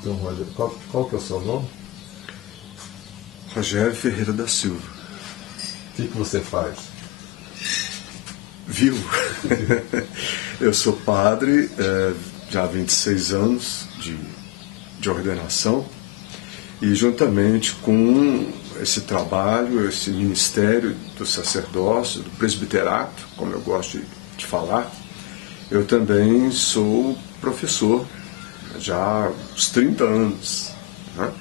Então, Rogério, qual que é o seu nome? Rogério Ferreira da Silva. O que você faz? Vivo. Eu sou padre, já há 26 anos de ordenação, e juntamente com esse trabalho, esse ministério do sacerdócio, do presbiterato, como eu gosto de falar, eu também sou professor, já há uns 30 anos, né?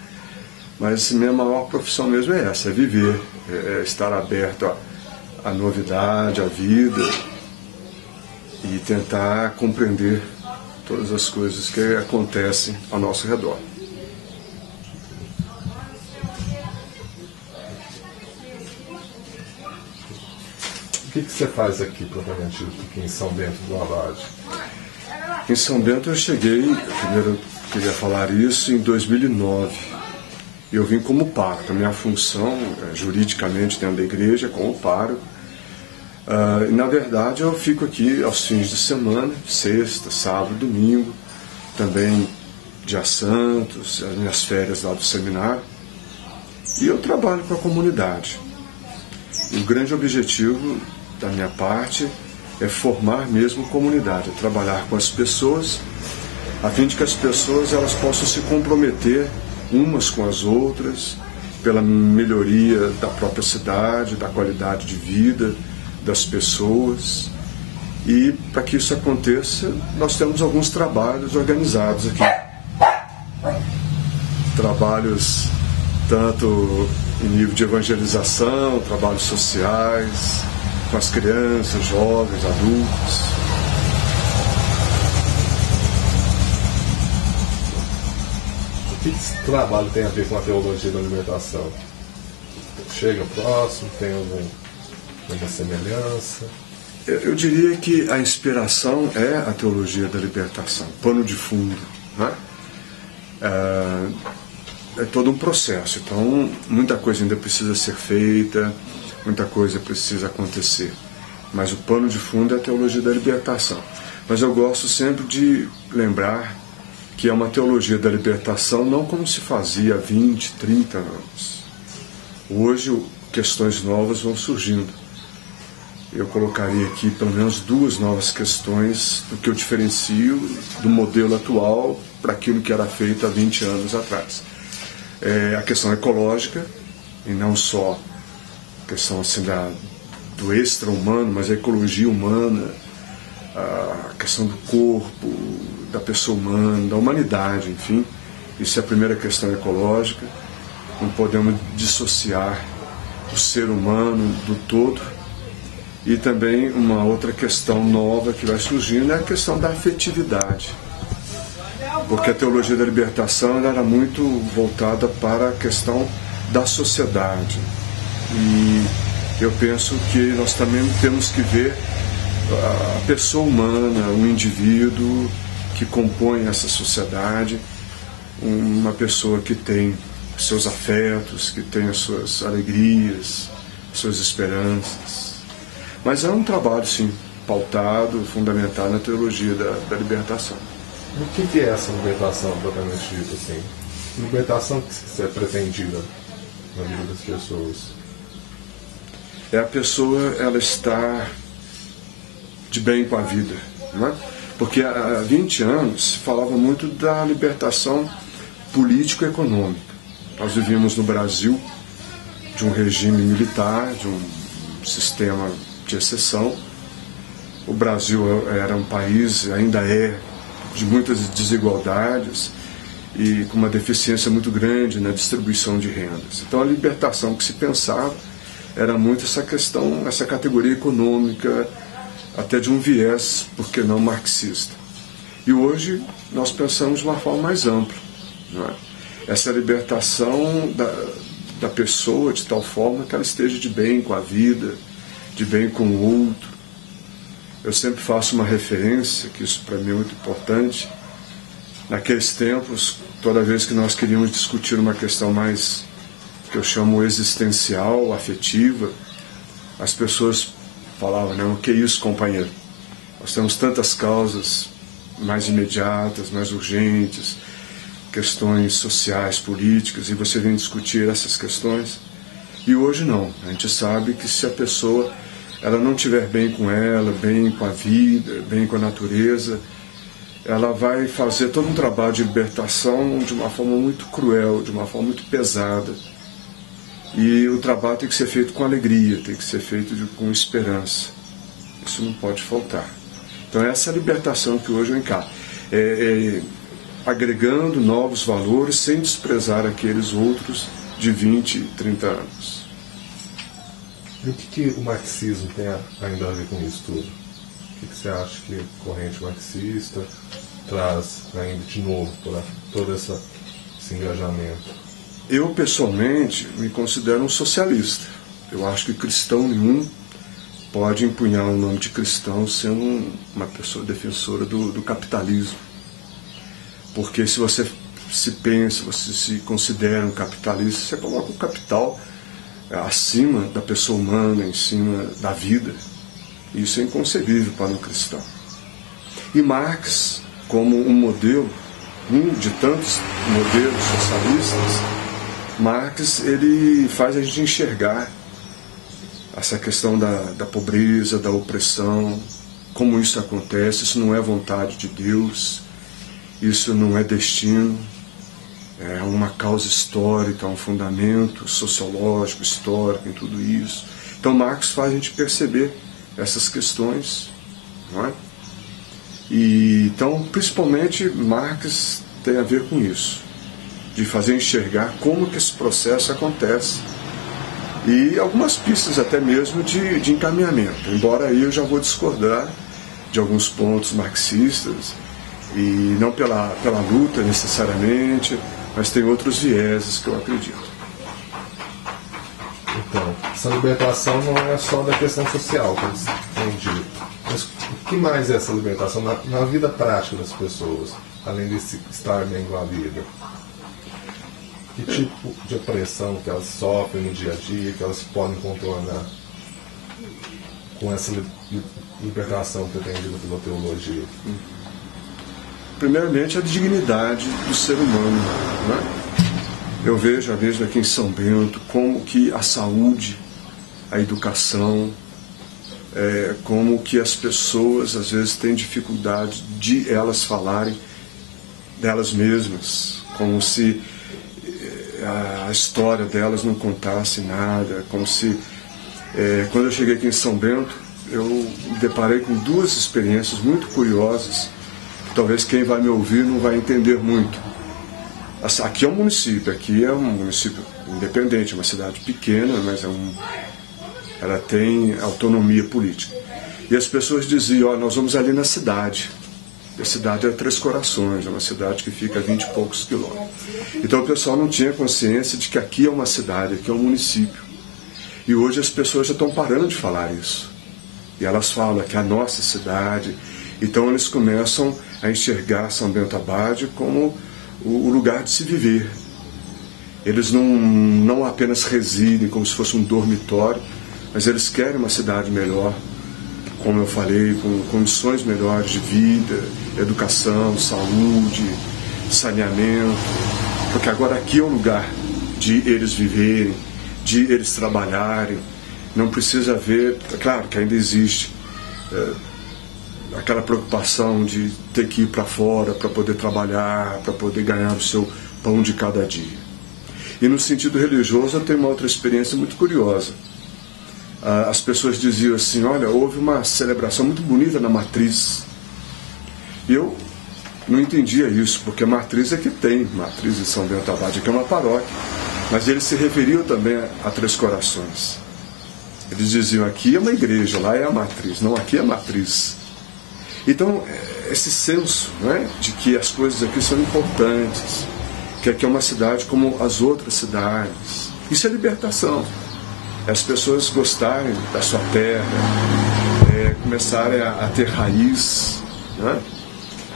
Mas minha maior profissão mesmo é essa, é viver, é estar aberto à novidade, à vida e tentar compreender todas as coisas que acontecem ao nosso redor. O que você faz aqui, propriamente dito, aqui em São Bento do Avade? Em São Bento eu cheguei, primeiro eu queria falar isso, em 2009. Eu vim como pároco. A minha função, juridicamente dentro da igreja, é como pároco. E, na verdade, eu fico aqui aos fins de semana, sexta, sábado, domingo, também dia santos, as minhas férias lá do seminário. E eu trabalho com a comunidade. E o grande objetivo da minha parte é formar mesmo comunidade, é trabalhar com as pessoas, a fim de que as pessoas elas possam se comprometer umas com as outras, pela melhoria da própria cidade, da qualidade de vida das pessoas. E para que isso aconteça, nós temos alguns trabalhos organizados aqui. Trabalhos tanto em nível de evangelização, trabalhos sociais, com as crianças, jovens, adultos. O que esse trabalho tem a ver com a teologia da libertação? Chega próximo, tem alguma semelhança? Eu diria que a inspiração é a teologia da libertação, pano de fundo, né? É todo um processo, então muita coisa ainda precisa ser feita, muita coisa precisa acontecer, mas o pano de fundo é a teologia da libertação. Mas eu gosto sempre de lembrar que é uma teologia da libertação não como se fazia há 20, 30 anos. Hoje questões novas vão surgindo. Eu colocaria aqui pelo menos duas novas questões do que eu diferencio do modelo atual para aquilo que era feito há 20 anos atrás. A questão ecológica, e não só a questão assim, do extra-humano, mas a ecologia humana, a questão do corpo, da pessoa humana, da humanidade, enfim. Isso é a primeira questão ecológica. Não podemos dissociar o ser humano do todo. E também uma outra questão nova que vai surgindo é a questão da afetividade. Porque a teologia da libertação ela era muito voltada para a questão da sociedade. E eu penso que nós também temos que ver a pessoa humana, o indivíduo que compõe essa sociedade, uma pessoa que tem seus afetos, que tem as suas alegrias, suas esperanças. Mas é um trabalho, sim, pautado, fundamentado na teologia da libertação. O que é essa libertação, propriamente dita, assim? Libertação que é pretendida na vida das pessoas? É a pessoa, ela estar de bem com a vida, não é? Porque há 20 anos se falava muito da libertação político-econômica. Nós vivíamos no Brasil de um regime militar, de um sistema de exceção. O Brasil era um país, ainda é, de muitas desigualdades e com uma deficiência muito grande na distribuição de rendas. Então a libertação que se pensava era muito essa questão, essa categoria econômica, até de um viés, por que não marxista. E hoje nós pensamos de uma forma mais ampla, não é? Essa libertação da pessoa de tal forma que ela esteja de bem com a vida, de bem com o outro. Eu sempre faço uma referência, que isso para mim é muito importante. Naqueles tempos, toda vez que nós queríamos discutir uma questão mais, que eu chamo existencial, afetiva, as pessoas falavam, né, o que é isso, companheiro? Nós temos tantas causas mais imediatas, mais urgentes, questões sociais, políticas, e você vem discutir essas questões. E hoje não. A gente sabe que se a pessoa ela não estiver bem com ela, bem com a vida, bem com a natureza, ela vai fazer todo um trabalho de libertação de uma forma muito cruel, de uma forma muito pesada. E o trabalho tem que ser feito com alegria, tem que ser feito com esperança. Isso não pode faltar. Então essa é a libertação que hoje eu encaro. Agregando novos valores sem desprezar aqueles outros de 20, 30 anos. E o que o marxismo tem ainda a ver com isso tudo? O que você acha que a corrente marxista traz ainda de novo para todo esse engajamento? Eu, pessoalmente, me considero um socialista. Eu acho que cristão nenhum pode empunhar o nome de cristão sendo uma pessoa defensora do capitalismo. Porque se você se pensa, você se considera um capitalista, você coloca o capital acima da pessoa humana, em cima da vida. Isso é inconcebível para um cristão. E Marx, como um modelo, um de tantos modelos socialistas, Marx ele faz a gente enxergar essa questão da pobreza, da opressão, como isso acontece. Isso não é vontade de Deus, isso não é destino, é uma causa histórica, um fundamento sociológico, histórico em tudo isso. Então Marx faz a gente perceber essas questões, não é? E, então, principalmente, Marx tem a ver com isso, de fazer enxergar como que esse processo acontece. E algumas pistas até mesmo de encaminhamento, embora aí eu já vou discordar de alguns pontos marxistas, e não pela luta necessariamente, mas tem outros vieses que eu acredito. Então, essa libertação não é só da questão social, como você tem dito. Mas o que mais é essa libertação na vida prática das pessoas, além de estar bem com a vida? Que tipo de opressão que elas sofrem no dia a dia, que elas podem contornar com essa libertação pretendida pela teologia? Primeiramente, a dignidade do ser humano, né? Eu vejo aqui em São Bento como que a saúde, a educação, como que as pessoas às vezes têm dificuldade de elas falarem delas mesmas, como se a história delas não contasse nada, como se... quando eu cheguei aqui em São Bento, eu me deparei com duas experiências muito curiosas, que talvez quem vai me ouvir não vai entender muito. Aqui é um município independente, uma cidade pequena, mas ela tem autonomia política. E as pessoas diziam, nós vamos ali na cidade. E a cidade é Três Corações, é uma cidade que fica a 20 e poucos quilômetros. Então o pessoal não tinha consciência de que aqui é uma cidade, aqui é um município. E hoje as pessoas já estão parando de falar isso. E elas falam que é a nossa cidade. Então eles começam a enxergar São Bento Abade como o lugar de se viver. Eles não apenas residem como se fosse um dormitório, mas eles querem uma cidade melhor, como eu falei, com condições melhores de vida, educação, saúde, saneamento, porque agora aqui é o lugar de eles viverem, de eles trabalharem. Não precisa haver, claro que ainda existe aquela preocupação de ter que ir para fora para poder trabalhar, para poder ganhar o seu pão de cada dia. E no sentido religioso eu tenho uma outra experiência muito curiosa. As pessoas diziam assim, olha, houve uma celebração muito bonita na Matriz. E eu não entendia isso, porque a Matriz é que tem, Matriz de São Bento Abade, que é uma paróquia. Mas eles se referiam também a Três Corações. Eles diziam, aqui é uma igreja, lá é a Matriz, não, aqui é a Matriz. Então, esse senso, né, de que as coisas aqui são importantes, que aqui é uma cidade como as outras cidades, isso é libertação. As pessoas gostarem da sua terra, começarem a ter raiz, né?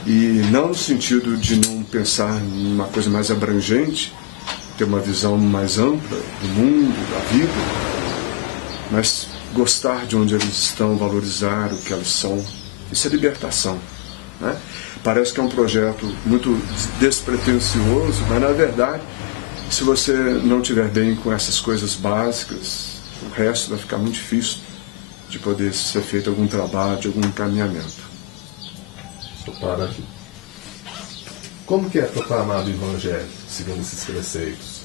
E não no sentido de não pensar em uma coisa mais abrangente, ter uma visão mais ampla do mundo, da vida, mas gostar de onde eles estão, valorizar o que eles são. Isso é libertação, né? Parece que é um projeto muito despretensioso, mas na verdade, se você não tiver bem com essas coisas básicas, o resto vai ficar muito difícil de poder ser feito algum trabalho, de algum encaminhamento. Vou parar aqui. Como que é proclamado o Evangelho, segundo esses preceitos?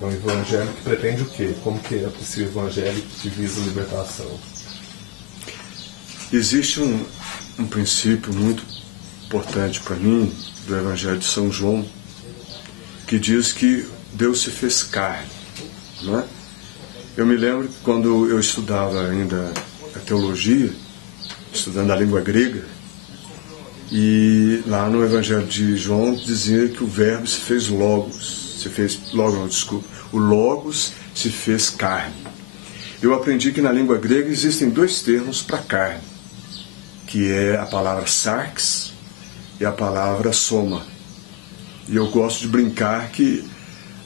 É um Evangelho que pretende o quê? Como que é esse Evangelho que visa a libertação? Existe um princípio muito importante para mim, do Evangelho de São João, que diz que Deus se fez carne, não é? Eu me lembro que quando eu estudava ainda a teologia, estudando a língua grega, e lá no Evangelho de João dizia que o Verbo se fez Logos, o Logos se fez carne. Eu aprendi que na língua grega existem dois termos para carne, que é a palavra sarx e a palavra soma. E eu gosto de brincar que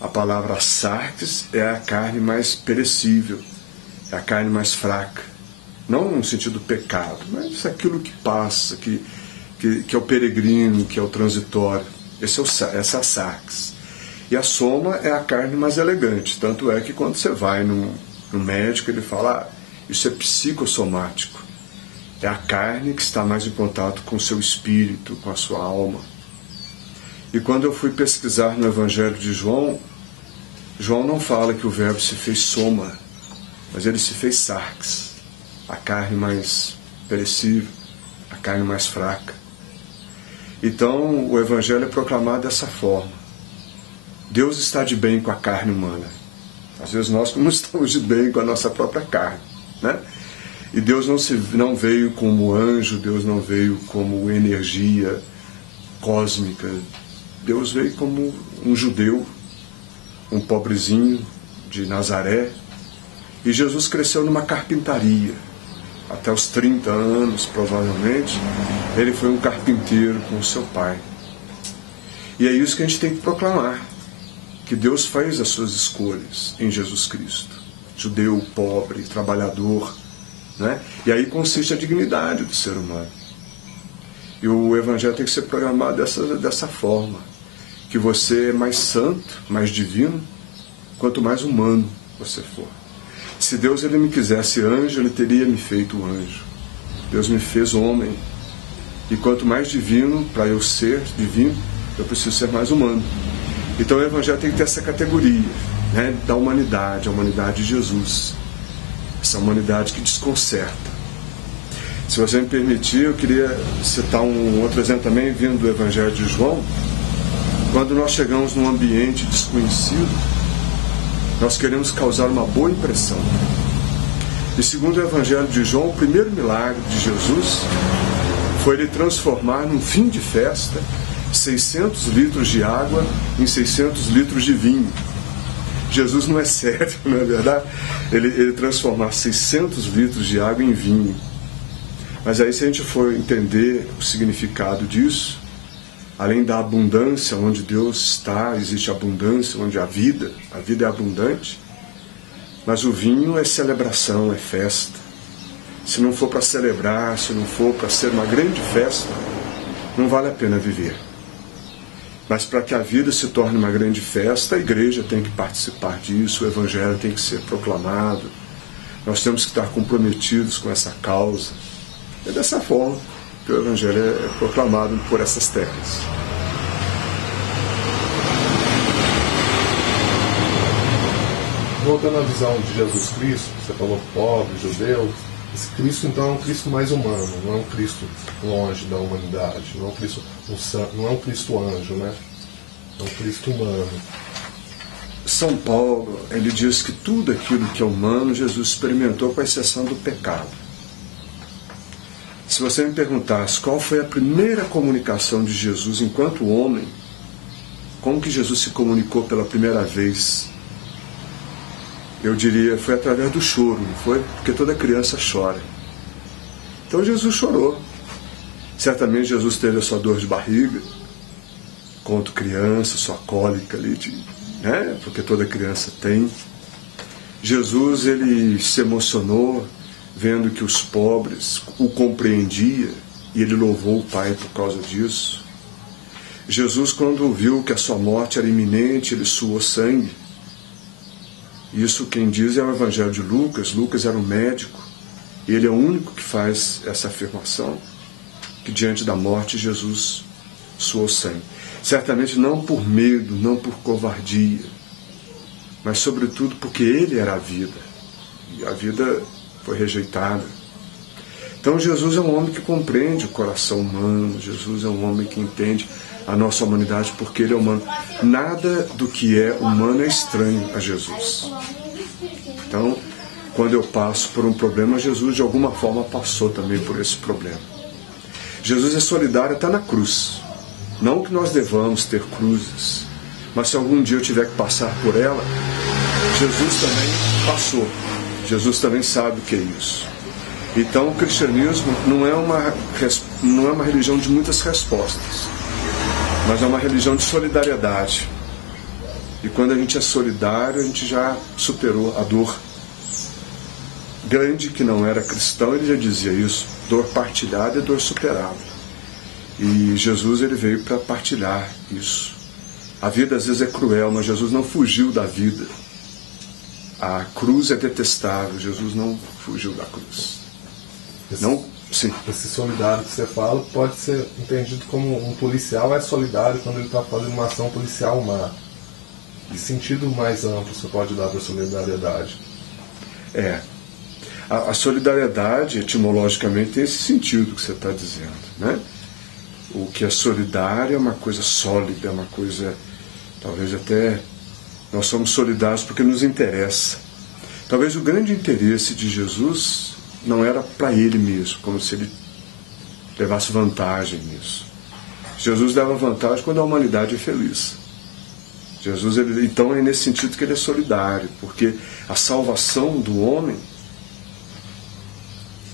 a palavra sarx é a carne mais perecível, é a carne mais fraca. Não no sentido do pecado, mas aquilo que passa, que é o peregrino, que é o transitório. Essa é a sarx. E a soma é a carne mais elegante. Tanto é que quando você vai no médico, ele fala, isso é psicossomático. É a carne que está mais em contato com o seu espírito, com a sua alma. E quando eu fui pesquisar no Evangelho de João, João não fala que o Verbo se fez soma, mas ele se fez sarx, a carne mais perecível, a carne mais fraca. Então, o Evangelho é proclamado dessa forma. Deus está de bem com a carne humana. Às vezes nós não estamos de bem com a nossa própria carne, né? E Deus não veio como anjo, Deus não veio como energia cósmica. Deus veio como um judeu, um pobrezinho de Nazaré. E Jesus cresceu numa carpintaria. Até os 30 anos, provavelmente, ele foi um carpinteiro com o seu pai. E é isso que a gente tem que proclamar, que Deus faz as suas escolhas em Jesus Cristo. Judeu, pobre, trabalhador, né? E aí consiste a dignidade do ser humano. E o Evangelho tem que ser programado dessa forma, que você é mais santo, mais divino, quanto mais humano você for. Se Deus ele me quisesse anjo, ele teria me feito anjo. Deus me fez homem. E quanto mais divino, para eu ser divino, eu preciso ser mais humano. Então o Evangelho tem que ter essa categoria, né, da humanidade, a humanidade de Jesus. Essa humanidade que desconcerta. Se você me permitir, eu queria citar um outro exemplo também, vindo do Evangelho de João. Quando nós chegamos num ambiente desconhecido, nós queremos causar uma boa impressão. E segundo o Evangelho de João, o primeiro milagre de Jesus foi ele transformar num fim de festa 600 litros de água em 600 litros de vinho. Jesus não é sério, não é verdade? Ele transformar 600 litros de água em vinho. Mas aí, se a gente for entender o significado disso, além da abundância, onde Deus está, existe abundância, onde a vida é abundante, mas o vinho é celebração, é festa. Se não for para celebrar, se não for para ser uma grande festa, não vale a pena viver. Mas para que a vida se torne uma grande festa, a igreja tem que participar disso, o Evangelho tem que ser proclamado, nós temos que estar comprometidos com essa causa. É dessa forma que o Evangelho é proclamado por essas terras. Voltando à visão de Jesus Cristo, você falou pobre, judeu, esse Cristo então é um Cristo mais humano, não é um Cristo longe da humanidade, não é um Cristo, não é um Cristo anjo, né? É um Cristo humano. São Paulo, ele diz que tudo aquilo que é humano, Jesus experimentou, com exceção do pecado. Se você me perguntasse qual foi a primeira comunicação de Jesus enquanto homem, como que Jesus se comunicou pela primeira vez, eu diria, foi através do choro, não foi? Porque toda criança chora. Então Jesus chorou. Certamente Jesus teve a sua dor de barriga, quanto criança, sua cólica ali, né? Porque toda criança tem. Jesus, ele se emocionou vendo que os pobres o compreendiam, e ele louvou o Pai por causa disso. Jesus, quando viu que a sua morte era iminente, ele suou sangue. Isso quem diz é o Evangelho de Lucas. Lucas era um médico, e ele é o único que faz essa afirmação, que diante da morte Jesus suou sangue. Certamente não por medo, não por covardia, mas sobretudo porque ele era a vida, e a vida foi rejeitada. Então Jesus é um homem que compreende o coração humano, Jesus é um homem que entende a nossa humanidade porque ele é humano. Nada do que é humano é estranho a Jesus. Então, quando eu passo por um problema, Jesus de alguma forma passou também por esse problema. Jesus é solidário até na cruz. Não que nós devamos ter cruzes, mas se algum dia eu tiver que passar por ela, Jesus também passou. Jesus também sabe o que é isso. Então o cristianismo não é uma religião de muitas respostas, mas é uma religião de solidariedade. E quando a gente é solidário, a gente já superou a dor. Grande, que não era cristão, ele já dizia isso: dor partilhada e dor superada. E Jesus, ele veio para partilhar isso. A vida às vezes é cruel, mas Jesus não fugiu da vida. A cruz é detestável, Jesus não fugiu da cruz. Esse solidário que você fala pode ser entendido como um policial é solidário quando ele está fazendo uma ação policial má. Que sentido mais amplo você pode dar para a solidariedade? A solidariedade, etimologicamente, tem esse sentido que você está dizendo, né? O que é solidário é uma coisa sólida, é uma coisa, talvez até, nós somos solidários porque nos interessa. Talvez o grande interesse de Jesus não era para ele mesmo, como se ele levasse vantagem nisso. Jesus leva vantagem quando a humanidade é feliz. Jesus, então, é nesse sentido que ele é solidário, porque a salvação do homem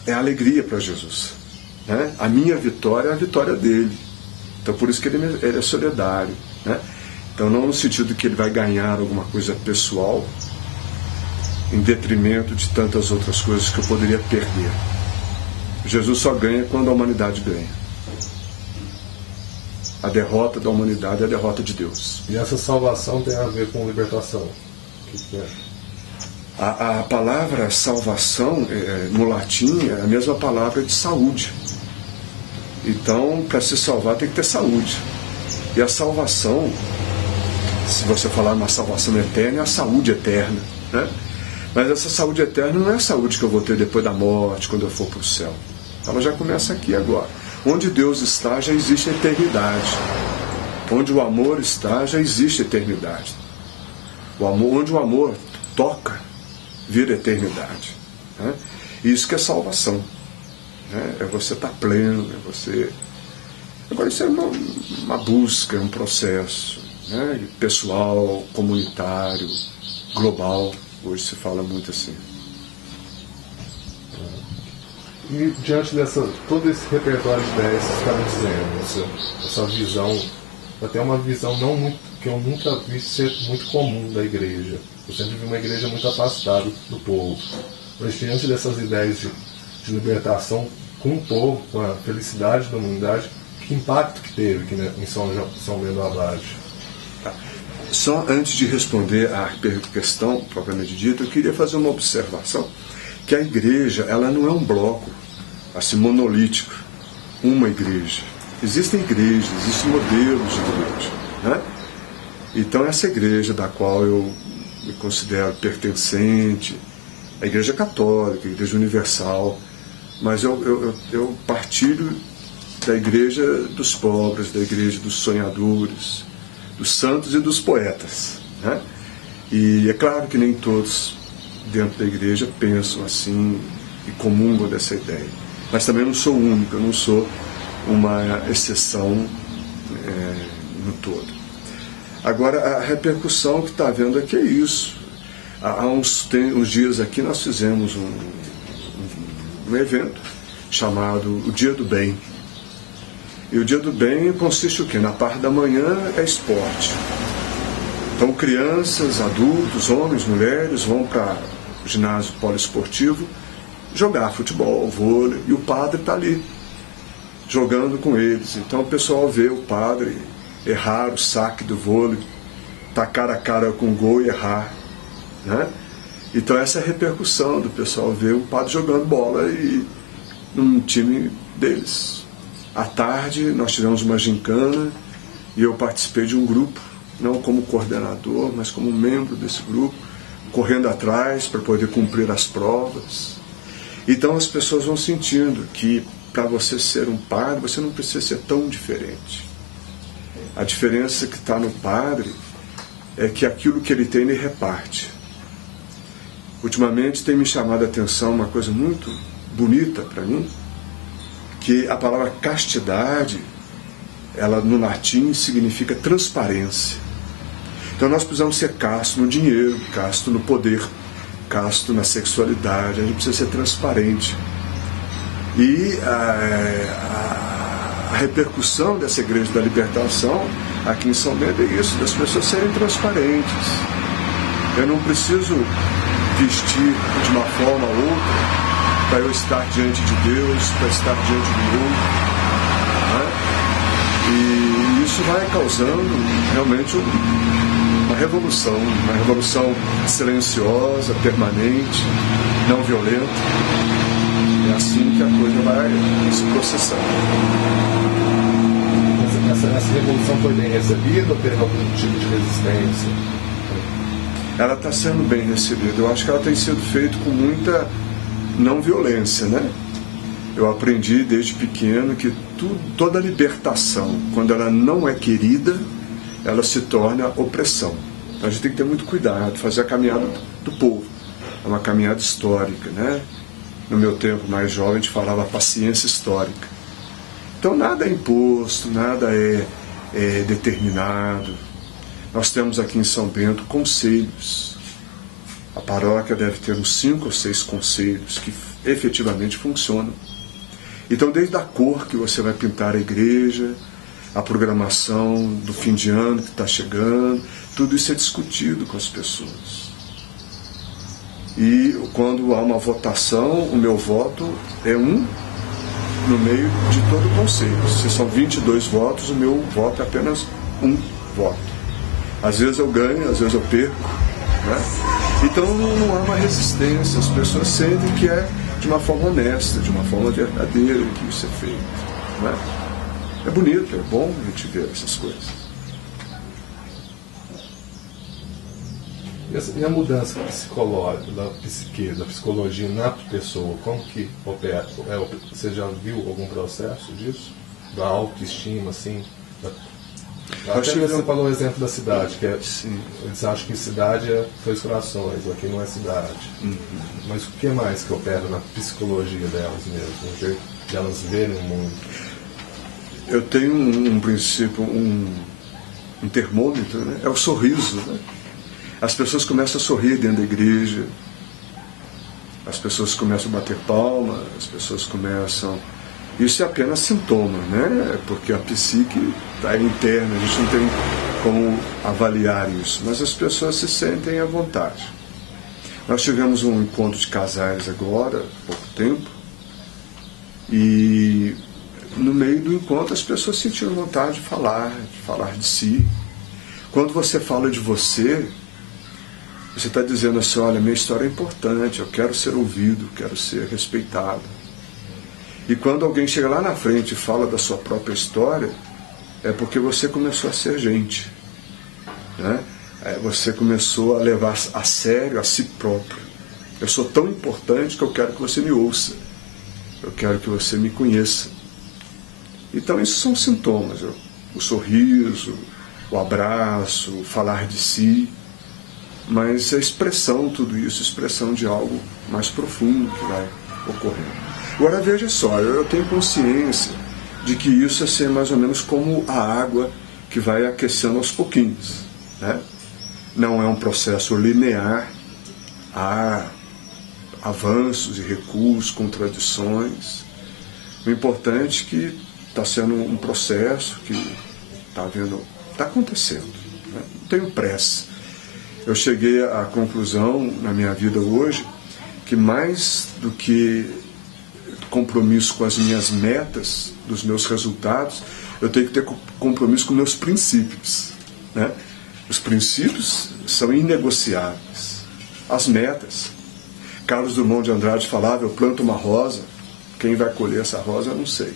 é alegria para Jesus, né? A minha vitória é a vitória dele. Então por isso que ele é solidário, né? Então não no sentido que ele vai ganhar alguma coisa pessoal em detrimento de tantas outras coisas que eu poderia perder. Jesus só ganha quando a humanidade ganha. A derrota da humanidade é a derrota de Deus. E essa salvação tem a ver com libertação? O que é? A palavra salvação, no latim, é a mesma palavra de saúde. Então, para se salvar, tem que ter saúde. E a salvação, se você falar uma salvação eterna, é a saúde eterna, né? Mas essa saúde eterna não é a saúde que eu vou ter depois da morte, quando eu for para o céu. Ela já começa aqui agora. Onde Deus está, já existe a eternidade. Onde o amor está, já existe a eternidade. Onde o amor toca, vira eternidade, né? Isso que é salvação, né? É você estar pleno, é você... Agora isso é uma busca, é um processo, né? Pessoal, comunitário, global. Hoje se fala muito assim. E diante todo esse repertório de ideias que você está me dizendo, essa visão, até uma visão que eu nunca vi ser muito comum da igreja. Eu sempre vi uma igreja muito afastada do povo. Mas diante dessas ideias de libertação com o povo, com a felicidade da humanidade, que impacto que teve aqui, né, em São Bento do Abade? Só antes de responder à questão propriamente dita, eu queria fazer uma observação, que a igreja, ela não é um bloco assim monolítico, uma igreja. Existem igrejas, existem modelos de igreja, né? Então essa igreja da qual eu me considero pertencente, a igreja católica, a igreja universal, mas eu partilho da igreja dos pobres, da igreja dos sonhadores, dos santos e dos poetas, né? E é claro que nem todos dentro da igreja pensam assim e comungam dessa ideia, mas também não sou único, eu não sou uma exceção no todo. Agora, a repercussão que está havendo aqui é isso. Há uns dias aqui nós fizemos um evento chamado o Dia do Bem. E o Dia do Bem consiste o quê? Na parte da manhã é esporte. Então crianças, adultos, homens, mulheres vão para o ginásio poliesportivo jogar futebol, vôlei, e o padre está ali. jogando com eles. Então o pessoal vê o padre errar o saque do vôlei, tacar a cara com o gol e errar, né? Então essa é a repercussão do pessoal ver o padre jogando bola e num time deles. À tarde nós tivemos uma gincana e eu participei de um grupo, não como coordenador, mas como membro desse grupo, correndo atrás para poder cumprir as provas. Então as pessoas vão sentindo que para você ser um padre, você não precisa ser tão diferente. A diferença que está no padre é que aquilo que ele tem, ele reparte. Ultimamente tem me chamado a atenção uma coisa muito bonita para mim, que a palavra castidade, ela no latim significa transparência. Então nós precisamos ser casto no dinheiro, casto no poder, casto na sexualidade, a gente precisa ser transparente. E a repercussão dessa Igreja da Libertação aqui em São Bento é isso, das pessoas serem transparentes. Eu não preciso vestir de uma forma ou outra para eu estar diante de Deus, para estar diante do mundo, né? E isso vai causando realmente uma revolução silenciosa, permanente, não violenta. É assim que a coisa vai se processando. Essa revolução foi bem recebida ou teve algum tipo de resistência? Ela está sendo bem recebida. Eu acho que ela tem sido feita com muita não violência, né? Eu aprendi desde pequeno que toda libertação, quando ela não é querida, ela se torna opressão. Então a gente tem que ter muito cuidado, fazer a caminhada do povo. É uma caminhada histórica, né? No meu tempo mais jovem a gente falava paciência histórica. Então nada é imposto, nada é determinado. Nós temos aqui em São Bento conselhos. A paróquia deve ter uns 5 ou 6 conselhos que efetivamente funcionam. Então, desde a cor que você vai pintar a igreja, a programação do fim de ano que está chegando, tudo isso é discutido com as pessoas. E quando há uma votação, o meu voto é um no meio de todo o conselho. Se são 22 votos, o meu voto é apenas um voto. Às vezes eu ganho, às vezes eu perco, né? Então não há uma resistência, as pessoas sentem que é de uma forma honesta, de uma forma verdadeira que isso é feito, né? É bonito, é bom a gente ver essas coisas. E a mudança psicológica, da psique, da psicologia na pessoa, como que opera? Você já viu algum processo disso? Da autoestima, assim? Até você falou o exemplo da cidade, que é, sim, eles acham que cidade é dois corações, aqui não é cidade. Uhum. Mas o que mais que opera na psicologia delas mesmo, no jeito de elas verem o mundo? Eu tenho um princípio, um termômetro, né? É o sorriso, né? As pessoas começam a sorrir dentro da igreja, as pessoas começam a bater palma, as pessoas começam... Isso é apenas sintoma, né? Porque a psique está interna, a gente não tem como avaliar isso, mas as pessoas se sentem à vontade. Nós tivemos um encontro de casais agora, há pouco tempo, e no meio do encontro as pessoas sentiram vontade de falar de si. Quando você fala de você está dizendo assim, olha, minha história é importante, eu quero ser ouvido, quero ser respeitado. E quando alguém chega lá na frente e fala da sua própria história, é porque você começou a ser gente, né? Você começou a levar a sério a si próprio. Eu sou tão importante que eu quero que você me ouça. Eu quero que você me conheça. Então, isso são sintomas. O sorriso, o abraço, o falar de si. Mas a expressão, tudo isso, expressão de algo mais profundo que vai ocorrendo. Agora veja só, eu tenho consciência de que isso é ser mais ou menos como a água que vai aquecendo aos pouquinhos, né? Não é um processo linear, há avanços e recuos, contradições. O importante é que está sendo um processo que está acontecendo, né? Não tenho pressa. Eu cheguei à conclusão na minha vida hoje que mais do que compromisso com as minhas metas, dos meus resultados, eu tenho que ter compromisso com meus princípios, né? Os princípios são inegociáveis. As metas. Carlos Drummond de Andrade falava: eu planto uma rosa, quem vai colher essa rosa eu não sei.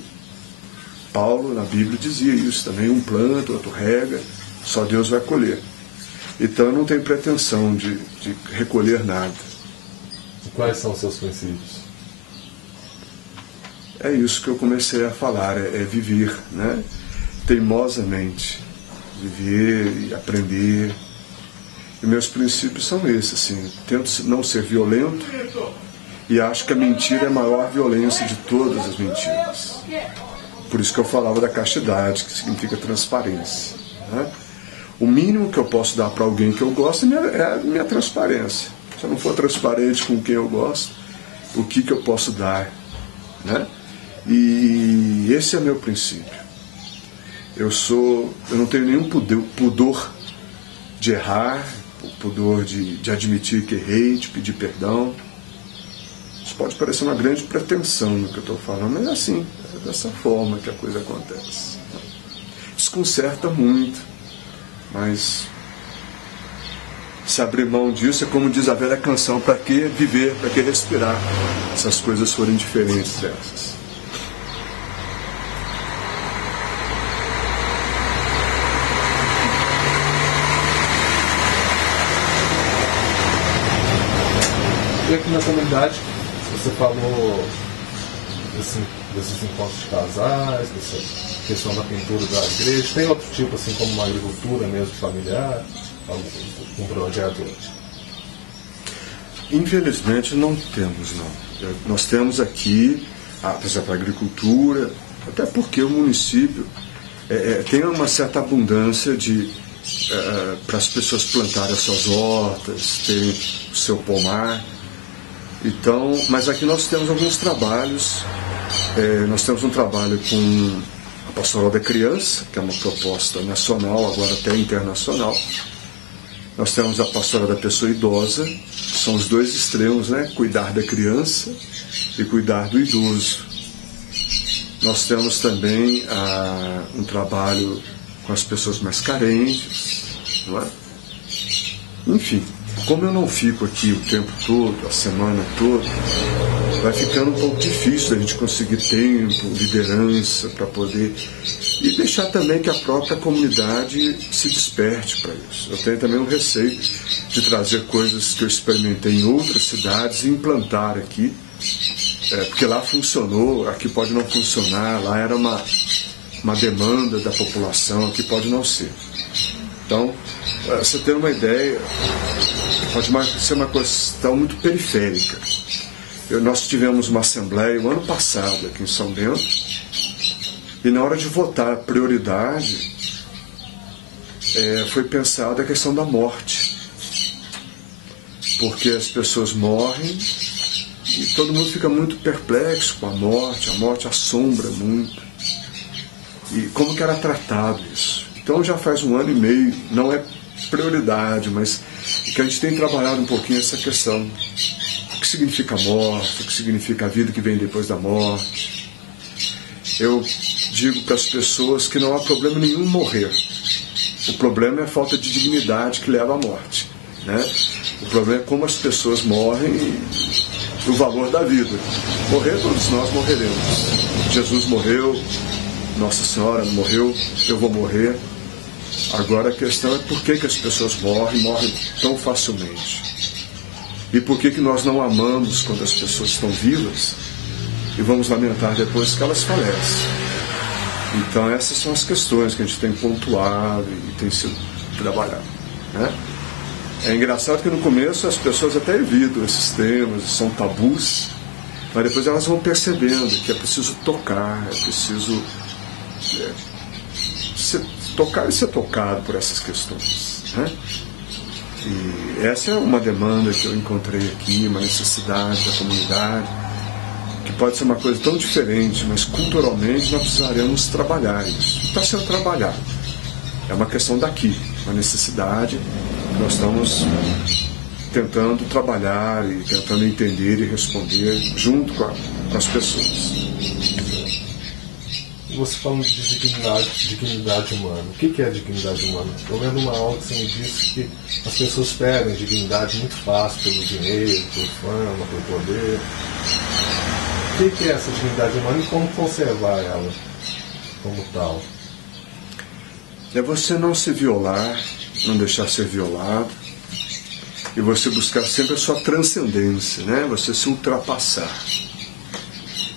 Paulo, na Bíblia, dizia isso também: um planta, outro rega, só Deus vai colher. Então eu não tenho pretensão de recolher nada. E quais são os seus princípios? É isso que eu comecei a falar, é viver, né? Teimosamente. Viver e aprender. E meus princípios são esses, assim: tento não ser violento, e acho que a mentira é a maior violência de todas as mentiras. Por isso que eu falava da castidade, que significa transparência, né? O mínimo que eu posso dar para alguém que eu gosto é a minha transparência. Se eu não for transparente com quem eu gosto, o que eu posso dar, né? E esse é meu princípio. Eu não tenho nenhum pudor de errar, pudor de admitir que errei, de pedir perdão. Isso pode parecer uma grande pretensão no que eu estou falando, mas é assim, é dessa forma que a coisa acontece. Desconcerta muito, mas se abrir mão disso é como diz a velha canção: para que viver, para que respirar, se as coisas forem diferentes dessas. E aqui na comunidade, você falou desses encontros de casais, dessa questão da pintura da igreja. Tem outro tipo, assim, como uma agricultura mesmo familiar? Um projeto? Infelizmente não temos, não. Nós temos aqui, por exemplo, a agricultura, até porque o município tem uma certa abundância para as pessoas plantarem as suas hortas, terem o seu pomar. Então, mas aqui nós temos alguns trabalhos. Nós temos um trabalho com a Pastoral da Criança, que é uma proposta nacional, agora até internacional. Nós temos a Pastoral da Pessoa Idosa, que são os dois extremos, né? Cuidar da criança e cuidar do idoso. Nós temos também um trabalho com as pessoas mais carentes, não é? Enfim, como eu não fico aqui o tempo todo, a semana toda, vai ficando um pouco difícil a gente conseguir tempo, liderança para poder... E deixar também que a própria comunidade se desperte para isso. Eu tenho também um receio de trazer coisas que eu experimentei em outras cidades e implantar aqui, porque lá funcionou, aqui pode não funcionar, lá era uma demanda da população, aqui pode não ser. Então, você tem uma ideia, pode ser uma questão muito periférica. Nós tivemos uma assembleia o ano passado aqui em São Bento, e na hora de votar a prioridade, foi pensada a questão da morte. Porque as pessoas morrem e todo mundo fica muito perplexo com a morte assombra muito. E como que era tratado isso? Então já faz 1 ano e meio, não é prioridade, mas que a gente tem trabalhado um pouquinho essa questão. O que significa morte, o que significa a vida que vem depois da morte. Eu digo para as pessoas que não há problema nenhum em morrer. O problema é a falta de dignidade que leva à morte, né? O problema é como as pessoas morrem e o valor da vida. Morrer, todos nós morreremos. Jesus morreu, Nossa Senhora morreu, eu vou morrer. Agora a questão é por que as pessoas morrem tão facilmente. E por que nós não amamos quando as pessoas estão vivas e vamos lamentar depois que elas falecem. Então essas são as questões que a gente tem pontuado e tem sido trabalhado, né? É engraçado que no começo as pessoas até evitam esses temas, são tabus, mas depois elas vão percebendo que é preciso tocar, é preciso tocar e ser tocado por essas questões, né? E essa é uma demanda que eu encontrei aqui, uma necessidade da comunidade, que pode ser uma coisa tão diferente, mas culturalmente nós precisaremos trabalhar isso. Está sendo trabalhado. É uma questão daqui, uma necessidade que nós estamos tentando trabalhar e tentando entender e responder junto com as pessoas. Você falando de dignidade humana. O que é dignidade humana? Eu lembro uma aula que você me disse que as pessoas perdem dignidade muito fácil pelo dinheiro, por fama, por poder. O que é essa dignidade humana e como conservar ela como tal? É você não se violar, não deixar ser violado, e você buscar sempre a sua transcendência, né? Você se ultrapassar.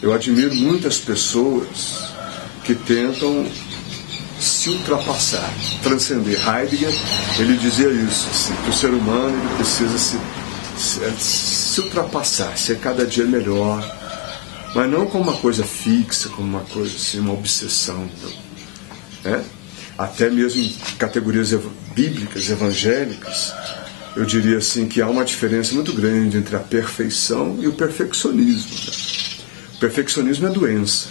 Eu admiro muitas pessoas que tentam se ultrapassar, transcender. Heidegger, ele dizia isso, assim, que o ser humano ele precisa se ultrapassar, ser cada dia melhor, mas não como uma coisa fixa, como uma coisa assim, uma obsessão, né? Até mesmo em categorias bíblicas, evangélicas, eu diria assim que há uma diferença muito grande entre a perfeição e o perfeccionismo, né? O perfeccionismo é doença.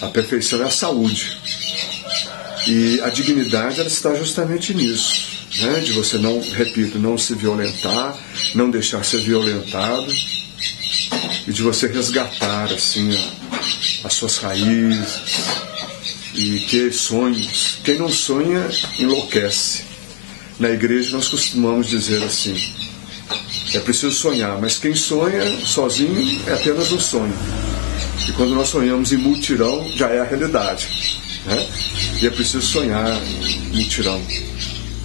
A perfeição é a saúde. E a dignidade ela está justamente nisso, né? De você não, repito, não se violentar, não deixar ser violentado, e de você resgatar assim as suas raízes e ter sonhos. Quem não sonha enlouquece. Na igreja nós costumamos dizer assim: é preciso sonhar, mas quem sonha sozinho é apenas um sonho. E quando nós sonhamos em mutirão, já é a realidade, né? E é preciso sonhar em mutirão.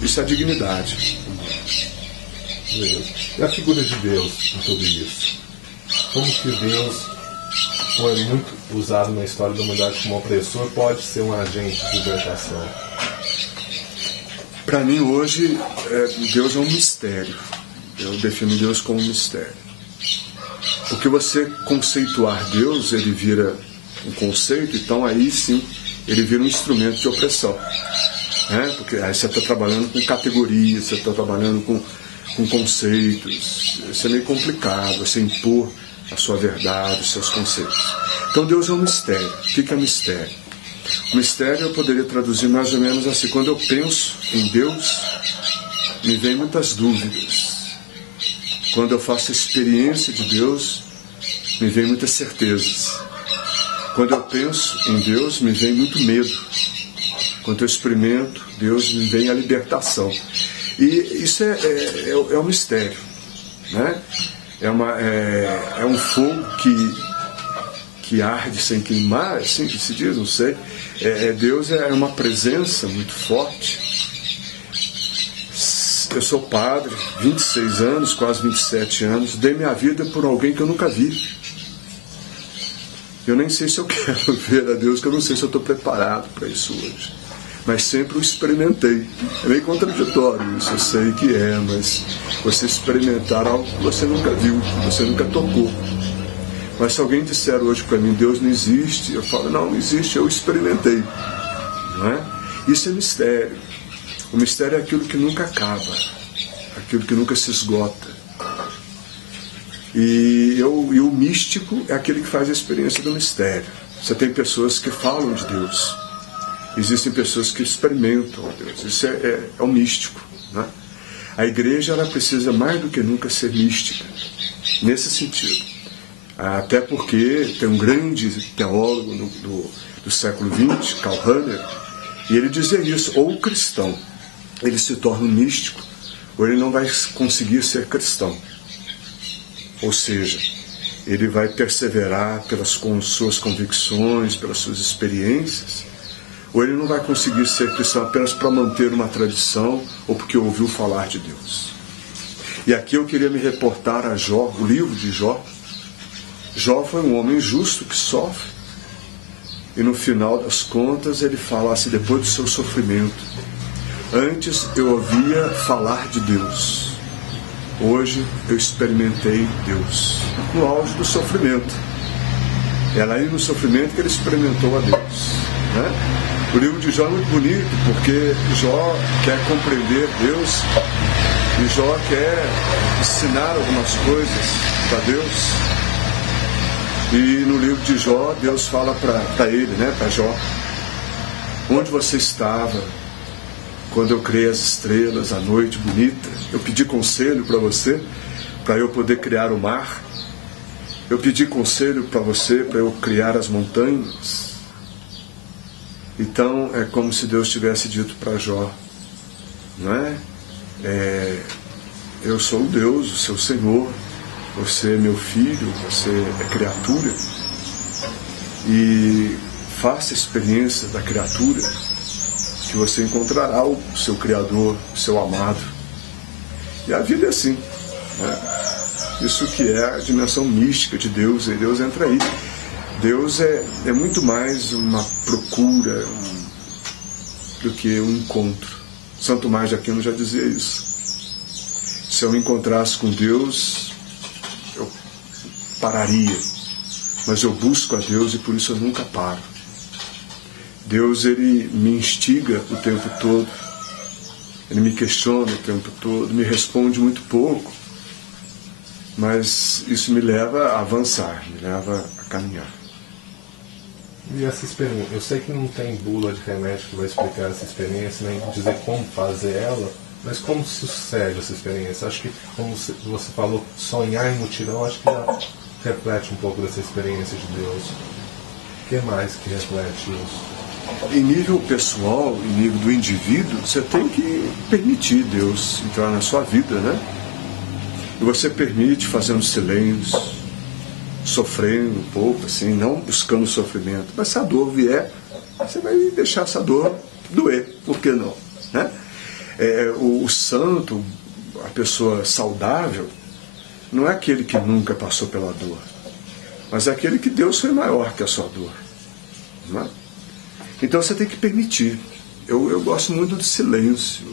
Isso é a dignidade. E a figura de Deus em tudo isso? Como que Deus foi muito usado na história da humanidade como opressor, pode ser um agente de libertação? Para mim, hoje, Deus é um mistério. Eu defino Deus como um mistério. Porque você conceituar Deus, ele vira um conceito, então aí sim ele vira um instrumento de opressão, né? Porque aí você está trabalhando com categorias, você está trabalhando com conceitos, isso é meio complicado, você impor a sua verdade, os seus conceitos. Então Deus é um mistério. O que é mistério? O mistério eu poderia traduzir mais ou menos assim: quando eu penso em Deus, me vem muitas dúvidas. Quando eu faço experiência de Deus, me vem muitas certezas. Quando eu penso em Deus, me vem muito medo. Quando eu experimento Deus, me vem a libertação. E isso é um mistério, né? É um fogo que arde sem queimar, assim que se diz, não sei. Deus é uma presença muito forte. Eu sou padre, 26 anos, quase 27 anos, dei minha vida por alguém que eu nunca vi. Eu nem sei se eu quero ver a Deus, que eu não sei se eu estou preparado para isso hoje. Mas sempre o experimentei. É meio contraditório isso, eu sei que mas você experimentar algo que você nunca viu, que você nunca tocou. Mas se alguém disser hoje para mim, Deus não existe, eu falo, não existe, eu experimentei. Não é? Isso é mistério. O mistério é aquilo que nunca acaba, aquilo que nunca se esgota. E o místico é aquele que faz a experiência do mistério. Você tem pessoas que falam de Deus, existem pessoas que experimentam a Deus. Isso é o místico, né? A igreja ela precisa mais do que nunca ser mística, nesse sentido. Até porque tem um grande teólogo do século XX, Karl Rahner, e ele dizia isso: ou o cristão ele se torna um místico, ou ele não vai conseguir ser cristão. Ou seja, ele vai perseverar pelas suas convicções, pelas suas experiências, ou ele não vai conseguir ser cristão apenas para manter uma tradição ou porque ouviu falar de Deus. E aqui eu queria me reportar a Jó, o livro de Jó. Jó foi um homem justo que sofre, e no final das contas ele fala assim, depois do seu sofrimento: antes eu ouvia falar de Deus, hoje eu experimentei Deus. No auge do sofrimento. É aí no sofrimento que ele experimentou a Deus, né? O livro de Jó é muito bonito, porque Jó quer compreender Deus, e Jó quer ensinar algumas coisas para Deus. E no livro de Jó, Deus fala para ele, né, para Jó: onde você estava quando eu criei as estrelas, a noite bonita. Eu pedi conselho para você, para eu poder criar o mar. Eu pedi conselho para você, para eu criar as montanhas. Então, é como se Deus tivesse dito para Jó, não é? Eu sou o Deus, o seu Senhor, você é meu filho, você é criatura, e faça a experiência da criatura, que você encontrará o seu Criador, o seu amado. E a vida é assim, né? Isso que é a dimensão mística de Deus, e Deus entra aí. Deus é muito mais uma procura do que um encontro. Santo Tomás de Aquino já dizia isso. Se eu me encontrasse com Deus, eu pararia. Mas eu busco a Deus e por isso eu nunca paro. Deus, ele me instiga o tempo todo. Ele me questiona o tempo todo, me responde muito pouco. Mas isso me leva a avançar, me leva a caminhar. E essa experiência, eu sei que não tem bula de remédio que vai explicar essa experiência, nem dizer como fazer ela, mas como sucede essa experiência? Acho que, como você falou, sonhar em mutirão, acho que já reflete um pouco dessa experiência de Deus. O que mais que reflete isso? Em nível pessoal, em nível do indivíduo, você tem que permitir Deus entrar na sua vida, né? E você permite fazendo silêncio, sofrendo um pouco, assim, não buscando sofrimento. Mas se a dor vier, você vai deixar essa dor doer, por que não? Né? O santo, a pessoa saudável, não é aquele que nunca passou pela dor, mas é aquele que Deus foi maior que a sua dor. Não é? Então você tem que permitir. Eu gosto muito de silêncio.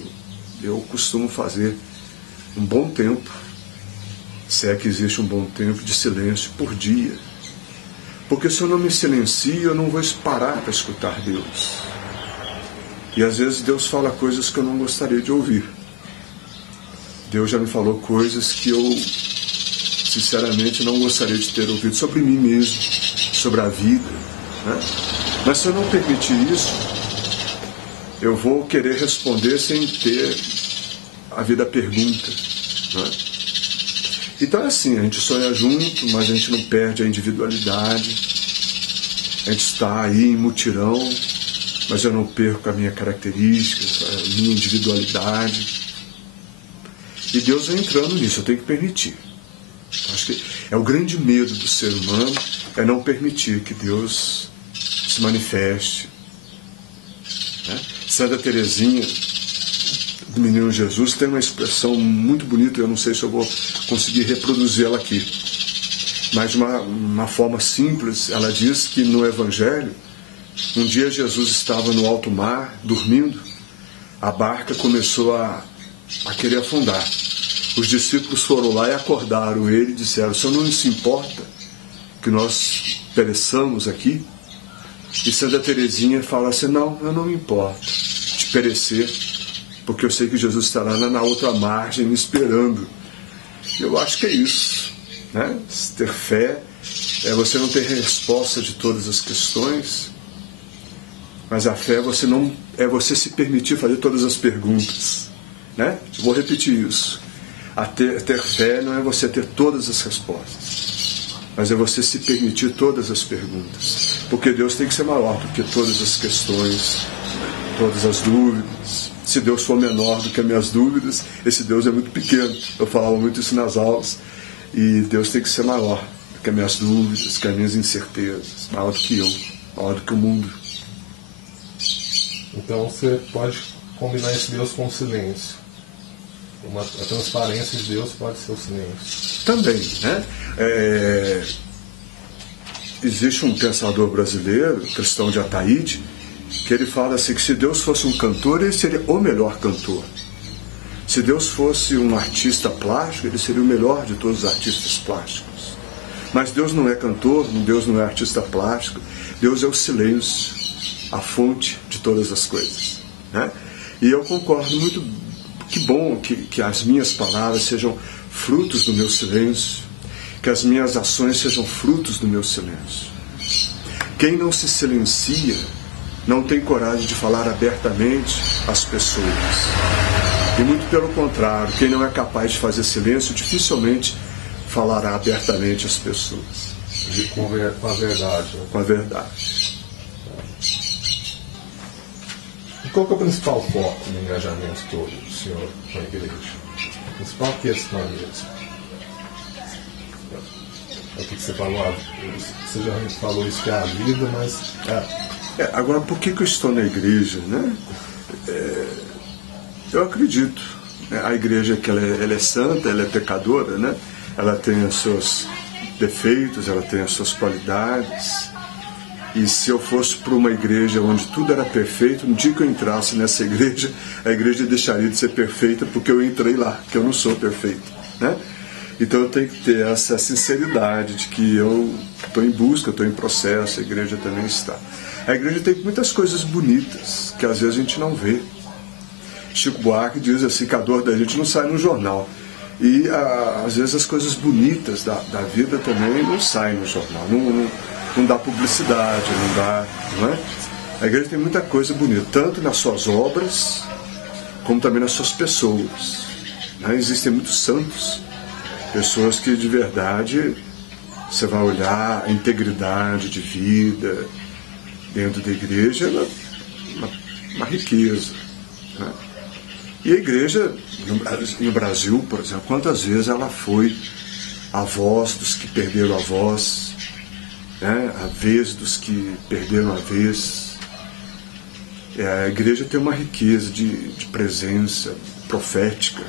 Eu costumo fazer um bom tempo, se é que existe um bom tempo de silêncio por dia. Porque se eu não me silencio, eu não vou parar para escutar Deus. E às vezes Deus fala coisas que eu não gostaria de ouvir. Deus já me falou coisas que eu, sinceramente, não gostaria de ter ouvido sobre mim mesmo, sobre a vida, né? Mas se eu não permitir isso, eu vou querer responder sem ter havido a pergunta, né? Então é assim, a gente sonha junto, mas a gente não perde a individualidade. A gente está aí em mutirão, mas eu não perco a minha característica, a minha individualidade. E Deus vai entrando nisso, eu tenho que permitir. Acho que é o grande medo do ser humano, é não permitir que Deus se manifeste. Né? Santa Teresinha, do Menino Jesus, tem uma expressão muito bonita, eu não sei se eu vou conseguir reproduzi-la aqui, mas de uma forma simples. Ela diz que no Evangelho, um dia Jesus estava no alto mar, dormindo, a barca começou a querer afundar. Os discípulos foram lá e acordaram ele e disseram: o senhor não se importa que nós pereçamos aqui? E Santa Teresinha fala assim: não, eu não me importo de perecer, porque eu sei que Jesus estará na outra margem me esperando. Eu acho que é isso, né? Ter fé é você não ter resposta de todas as questões, mas a fé é você se permitir fazer todas as perguntas, né? Eu vou repetir isso. Ter fé não é você ter todas as respostas, mas é você se permitir todas as perguntas, porque Deus tem que ser maior do que todas as questões, todas as dúvidas. Se Deus for menor do que as minhas dúvidas, esse Deus é muito pequeno. Eu falava muito isso nas aulas. E Deus tem que ser maior do que as minhas dúvidas, que as minhas incertezas, maior do que eu, maior do que o mundo. Então você pode combinar esse Deus com o silêncio. A transparência de Deus pode ser o silêncio. Também, né? Existe um pensador brasileiro, Cristão de Ataíde, que ele fala assim, que se Deus fosse um cantor, ele seria o melhor cantor. Se Deus fosse um artista plástico, ele seria o melhor de todos os artistas plásticos. Mas Deus não é cantor, Deus não é artista plástico, Deus é o silêncio, a fonte de todas as coisas, né? E eu concordo muito, que bom que as minhas palavras sejam frutos do meu silêncio, que as minhas ações sejam frutos do meu silêncio. Quem não se silencia não tem coragem de falar abertamente às pessoas. E muito pelo contrário, quem não é capaz de fazer silêncio dificilmente falará abertamente às pessoas. Com a verdade. Né? Com a verdade. E qual que é o principal foco do engajamento todo do senhor com a igreja? A principal questão mesmo. É o que você falou, você já falou isso que é a vida, mas... Agora, por que eu estou na igreja, né? Eu acredito. A igreja que ela é santa, ela é pecadora, né? Ela tem os seus defeitos, ela tem as suas qualidades. E se eu fosse para uma igreja onde tudo era perfeito, no dia que eu entrasse nessa igreja, a igreja deixaria de ser perfeita porque eu entrei lá, que eu não sou perfeito, né? Então eu tenho que ter essa sinceridade de que eu estou em busca, estou em processo, a igreja também está. A igreja tem muitas coisas bonitas que às vezes a gente não vê. Chico Buarque diz assim que a dor da gente não sai no jornal. E às vezes as coisas bonitas da vida também não saem no jornal. Não dá publicidade, não é? A igreja tem muita coisa bonita, tanto nas suas obras, como também nas suas pessoas. Né? Existem muitos santos, pessoas que de verdade você vai olhar a integridade de vida dentro da igreja, uma riqueza. Né? E a igreja, no Brasil, por exemplo, quantas vezes ela foi a voz dos que perderam a voz, né? A vez dos que perderam a vez. A igreja tem uma riqueza de presença profética.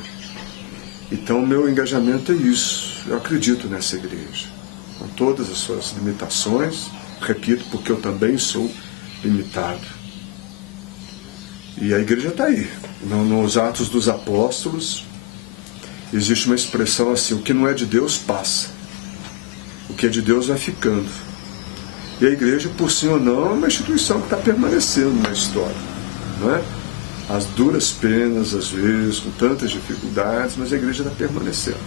Então, o meu engajamento é isso. Eu acredito nessa igreja, com todas as suas limitações, repito, porque eu também sou limitado. E a igreja está aí. Nos Atos dos Apóstolos, existe uma expressão assim: o que não é de Deus passa, o que é de Deus vai ficando. E a igreja, por sim ou não, é uma instituição que está permanecendo na história, não é? As duras penas, às vezes, com tantas dificuldades, mas a igreja está permanecendo.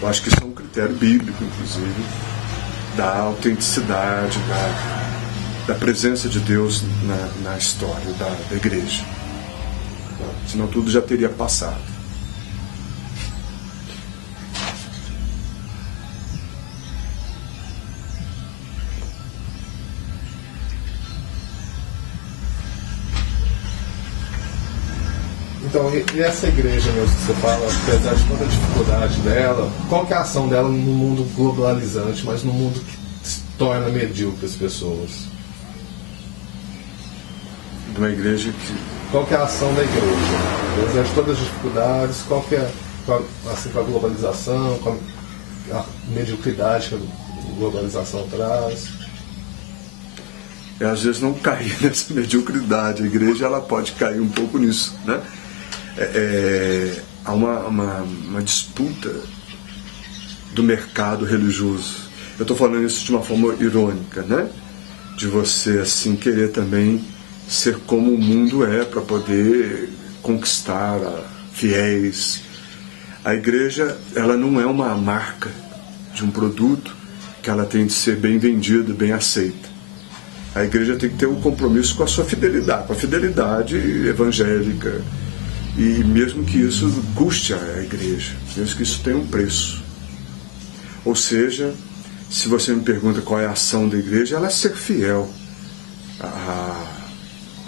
Eu acho que isso é um critério bíblico, inclusive, da autenticidade, da presença de Deus na história da igreja. Senão tudo já teria passado. Então, e essa igreja mesmo que você fala, apesar de toda a dificuldade dela, qual que é a ação dela no mundo globalizante, mas no mundo que se torna medíocre as pessoas? De uma igreja que... Qual que é a ação da igreja? Apesar de todas as dificuldades, qual que é, assim, com a globalização, com a mediocridade que a globalização traz? Às vezes não cair nessa mediocridade. A igreja ela pode cair um pouco nisso, né? Há uma disputa do mercado religioso. Eu estou falando isso de uma forma irônica, né? De você assim querer também ser como o mundo é para poder conquistar fiéis. A igreja ela não é uma marca de um produto que ela tem de ser bem vendida, bem aceita. A igreja tem que ter um compromisso com a sua fidelidade, com a fidelidade evangélica. E mesmo que isso custe a igreja, mesmo que isso tenha um preço. Ou seja, se você me pergunta qual é a ação da igreja, ela é ser fiel à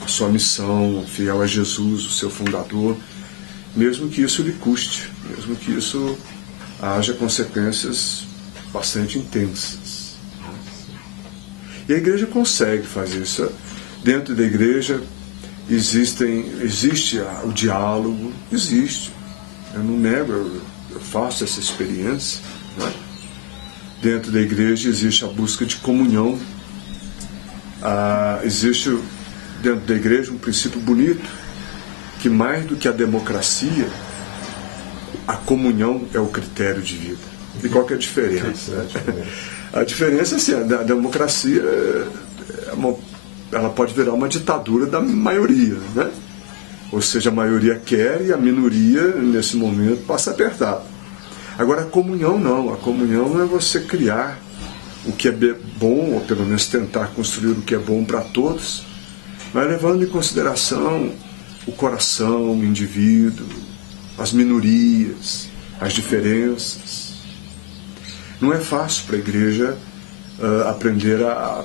sua missão, fiel a Jesus, o seu fundador, mesmo que isso lhe custe, mesmo que isso haja consequências bastante intensas. E a igreja consegue fazer isso. Dentro da igreja existe o diálogo, existe. Eu não nego, eu faço essa experiência. Né? Dentro da igreja existe a busca de comunhão. Existe dentro da igreja um princípio bonito, que mais do que a democracia, a comunhão é o critério de vida. E qual que é a diferença? A diferença é assim, a democracia ela pode virar uma ditadura da maioria, né? Ou seja, a maioria quer e a minoria, nesse momento, passa apertado. Agora, a comunhão não. A comunhão é você criar o que é bom, ou pelo menos tentar construir o que é bom para todos, mas levando em consideração o coração, o indivíduo, as minorias, as diferenças. Não é fácil para a igreja aprender a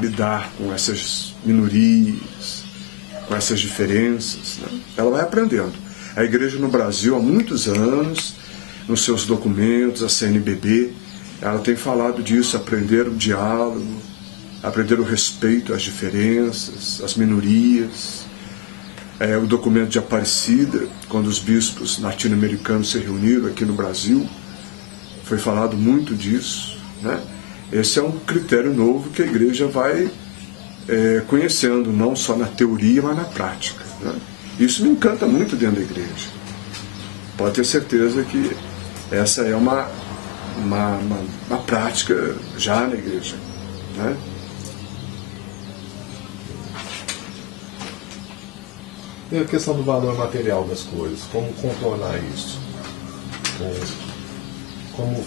lidar com essas minorias, com essas diferenças, né? Ela vai aprendendo. A igreja no Brasil, há muitos anos, nos seus documentos, a CNBB, ela tem falado disso, aprender o diálogo, aprender o respeito às diferenças, às minorias. O documento de Aparecida, quando os bispos latino-americanos se reuniram aqui no Brasil, foi falado muito disso, né? Esse é um critério novo que a igreja vai conhecendo, não só na teoria, mas na prática, né? Isso me encanta muito dentro da igreja. Pode ter certeza que essa é uma prática já na igreja, né? E a questão do valor material das coisas, como contornar isso? Como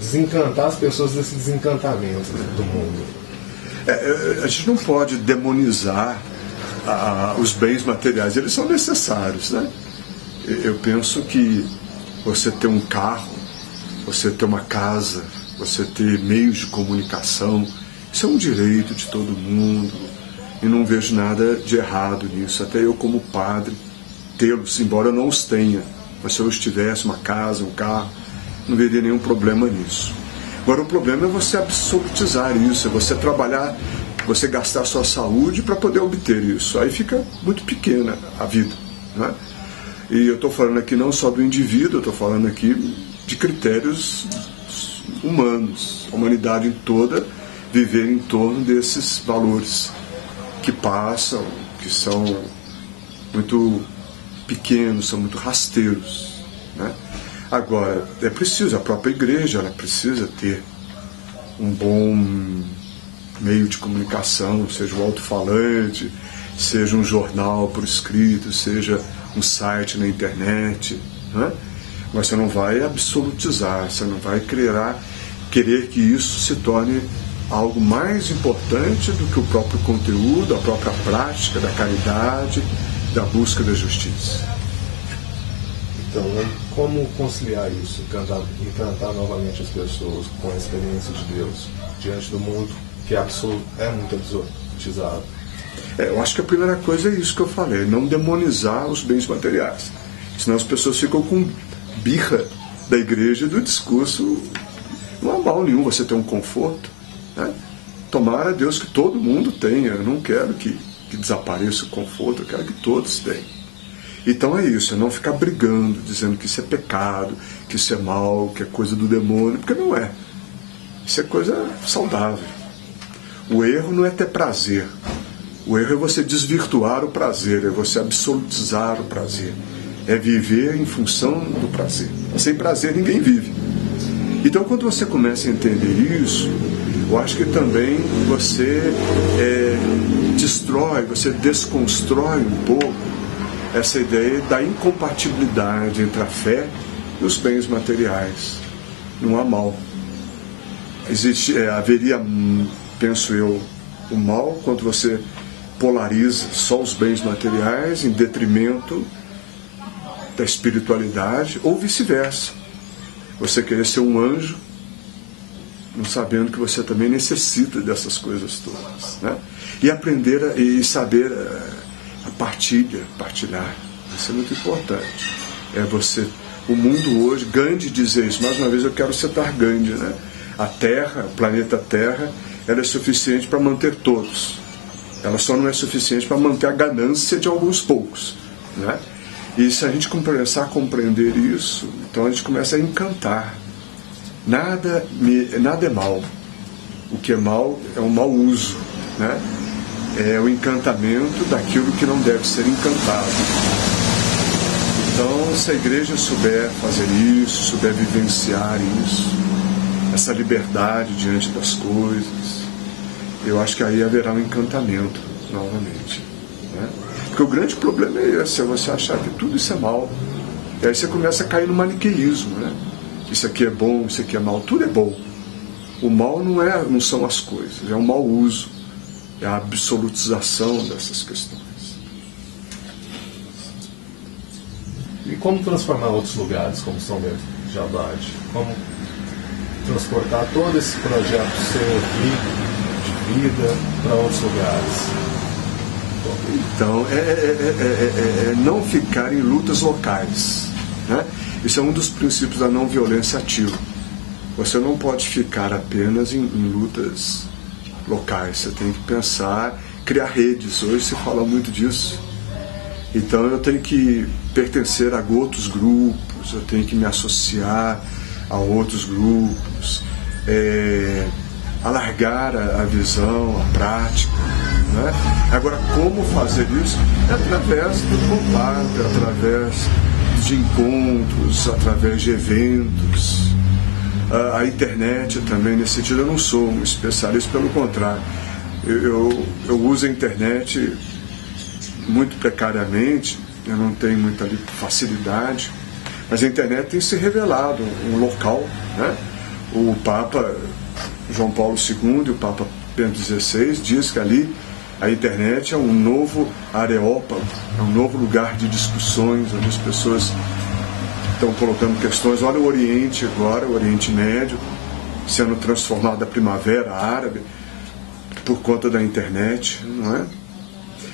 desencantar as pessoas desse desencantamento do mundo? A gente não pode demonizar os bens materiais, eles são necessários, né? Eu penso que você ter um carro, você ter uma casa, você ter meios de comunicação, isso é um direito de todo mundo, e não vejo nada de errado nisso. Até eu, como padre, tê-los, embora eu não os tenha, mas se eu tivesse uma casa, um carro, não veria nenhum problema nisso. Agora, o problema é você absolutizar isso, é você trabalhar, você gastar sua saúde para poder obter isso. Aí fica muito pequena a vida, né? E eu estou falando aqui não só do indivíduo, eu estou falando aqui de critérios humanos, a humanidade toda viver em torno desses valores que passam, que são muito pequenos, são muito rasteiros, né? Agora, é preciso, a própria igreja ela precisa ter um bom meio de comunicação, seja o alto-falante, seja um jornal por escrito, seja um site na internet, né? Mas você não vai absolutizar, você não vai querer que isso se torne algo mais importante do que o próprio conteúdo, a própria prática da caridade, da busca da justiça. Então, como conciliar isso, encantar novamente as pessoas com a experiência de Deus diante do mundo que é muito absolutizado? Eu acho que a primeira coisa é isso que eu falei, não demonizar os bens materiais. Senão as pessoas ficam com birra da igreja e do discurso. Não há mal nenhum você ter um conforto, né? Tomara a Deus que todo mundo tenha. Eu não quero que desapareça o conforto, eu quero que todos tenham. Então é isso, é não ficar brigando, dizendo que isso é pecado, que isso é mal, que é coisa do demônio, porque não é. Isso é coisa saudável. O erro não é ter prazer. O erro é você desvirtuar o prazer, é você absolutizar o prazer. É viver em função do prazer. Sem prazer ninguém vive. Então quando você começa a entender isso, eu acho que também você destrói, você desconstrói um pouco essa ideia da incompatibilidade entre a fé e os bens materiais. Não há mal. Haveria, penso eu, o mal quando você polariza só os bens materiais em detrimento da espiritualidade, ou vice-versa. Você querer ser um anjo, não sabendo que você também necessita dessas coisas todas, né? E aprender e saber a partilhar. Isso é muito importante. O mundo hoje, Gandhi dizia isso, mais uma vez eu quero citar Gandhi, né? A Terra, o planeta Terra, ela é suficiente para manter todos. Ela só não é suficiente para manter a ganância de alguns poucos, né? E se a gente começar a compreender isso, então a gente começa a encantar. Nada é mal. O que é mal é um mau uso, né? É o encantamento daquilo que não deve ser encantado. Então, se a igreja souber fazer isso, souber vivenciar isso, essa liberdade diante das coisas, eu acho que aí haverá um encantamento novamente, né? Porque o grande problema é esse, é você achar que tudo isso é mal. E aí você começa a cair no maniqueísmo, né? Isso aqui é bom, isso aqui é mal, tudo é bom. O mal não são as coisas, é um mau uso. é a absolutização dessas questões. E como transformar outros lugares, como São Bento de Abade? Como transportar todo esse projeto seu aqui, de vida, para outros lugares? Então, é não ficar em lutas locais, né? Isso é um dos princípios da não violência ativa. Você não pode ficar apenas em lutas locais, você tem que pensar, criar redes. Hoje se fala muito disso. Então eu tenho que pertencer a outros grupos, eu tenho que me associar a outros grupos, alargar a visão, a prática, né? Agora, como fazer isso? É através do contato, é através de encontros, através de eventos. A internet também, nesse sentido, eu não sou um especialista, pelo contrário. Eu uso a internet muito precariamente, eu não tenho muita facilidade, mas a internet tem se revelado um local, né? O Papa João Paulo II e o Papa Bento XVI diz que ali a internet é um novo areópago, é um novo lugar de discussões, onde as pessoas estão colocando questões. Olha o Oriente agora, o Oriente Médio, sendo transformado da Primavera Árabe por conta da internet, não é?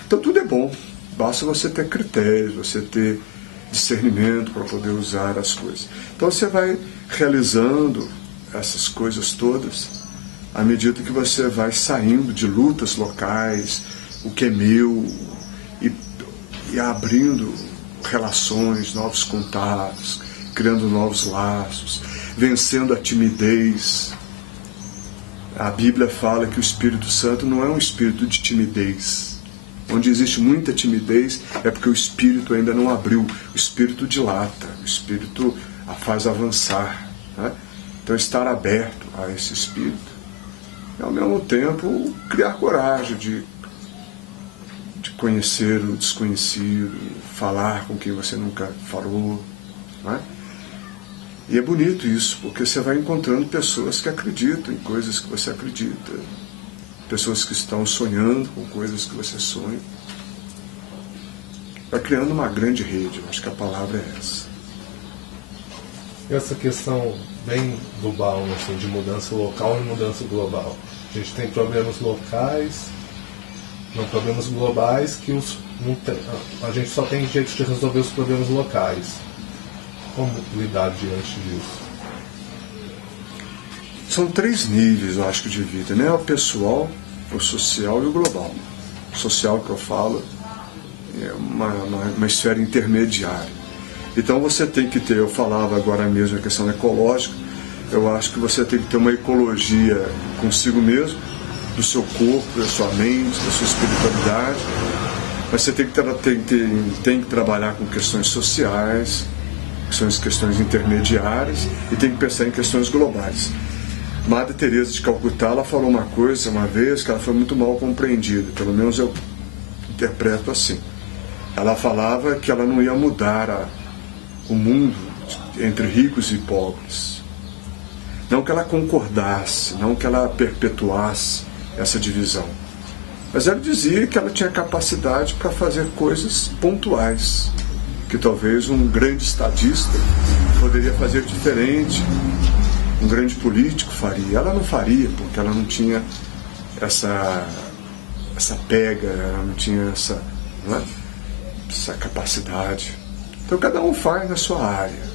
Então tudo é bom, basta você ter critérios, você ter discernimento para poder usar as coisas. Então você vai realizando essas coisas todas à medida que você vai saindo de lutas locais, o que é meu, e abrindo relações, novos contatos, criando novos laços, vencendo a timidez. A Bíblia fala que o Espírito Santo não é um espírito de timidez. Onde existe muita timidez é porque o espírito ainda não abriu. O espírito dilata, o espírito a faz avançar, né? Então, estar aberto a esse espírito e, ao mesmo tempo, criar coragem de conhecer o desconhecido, falar com quem você nunca falou, né? E é bonito isso, porque você vai encontrando pessoas que acreditam em coisas que você acredita, pessoas que estão sonhando com coisas que você sonha. Vai criando uma grande rede, eu acho que a palavra é essa. Essa questão bem do Bauman, assim, de mudança local e mudança global. A gente tem problemas locais, não problemas globais, que a gente só tem jeito de resolver os problemas locais. Como lidar diante disso? São 3 níveis, eu acho, de vida, né? O pessoal, o social e o global. O social, que eu falo, é uma esfera intermediária. Então você tem que ter, eu falava agora mesmo a questão ecológica, eu acho que você tem que ter uma ecologia consigo mesmo, do seu corpo, da sua mente, da sua espiritualidade, mas você tem que trabalhar com questões sociais, que são as questões intermediárias, e tem que pensar em questões globais. Madre Teresa de Calcutá, ela falou uma coisa uma vez que ela foi muito mal compreendida, pelo menos eu interpreto assim. Ela falava que ela não ia mudar o mundo entre ricos e pobres. Não que ela concordasse, não que ela perpetuasse essa divisão. Mas ela dizia que ela tinha capacidade para fazer coisas pontuais, que talvez um grande estadista poderia fazer diferente, um grande político faria. Ela não faria, porque ela não tinha essa pega, ela não tinha essa capacidade. Então cada um faz na sua área.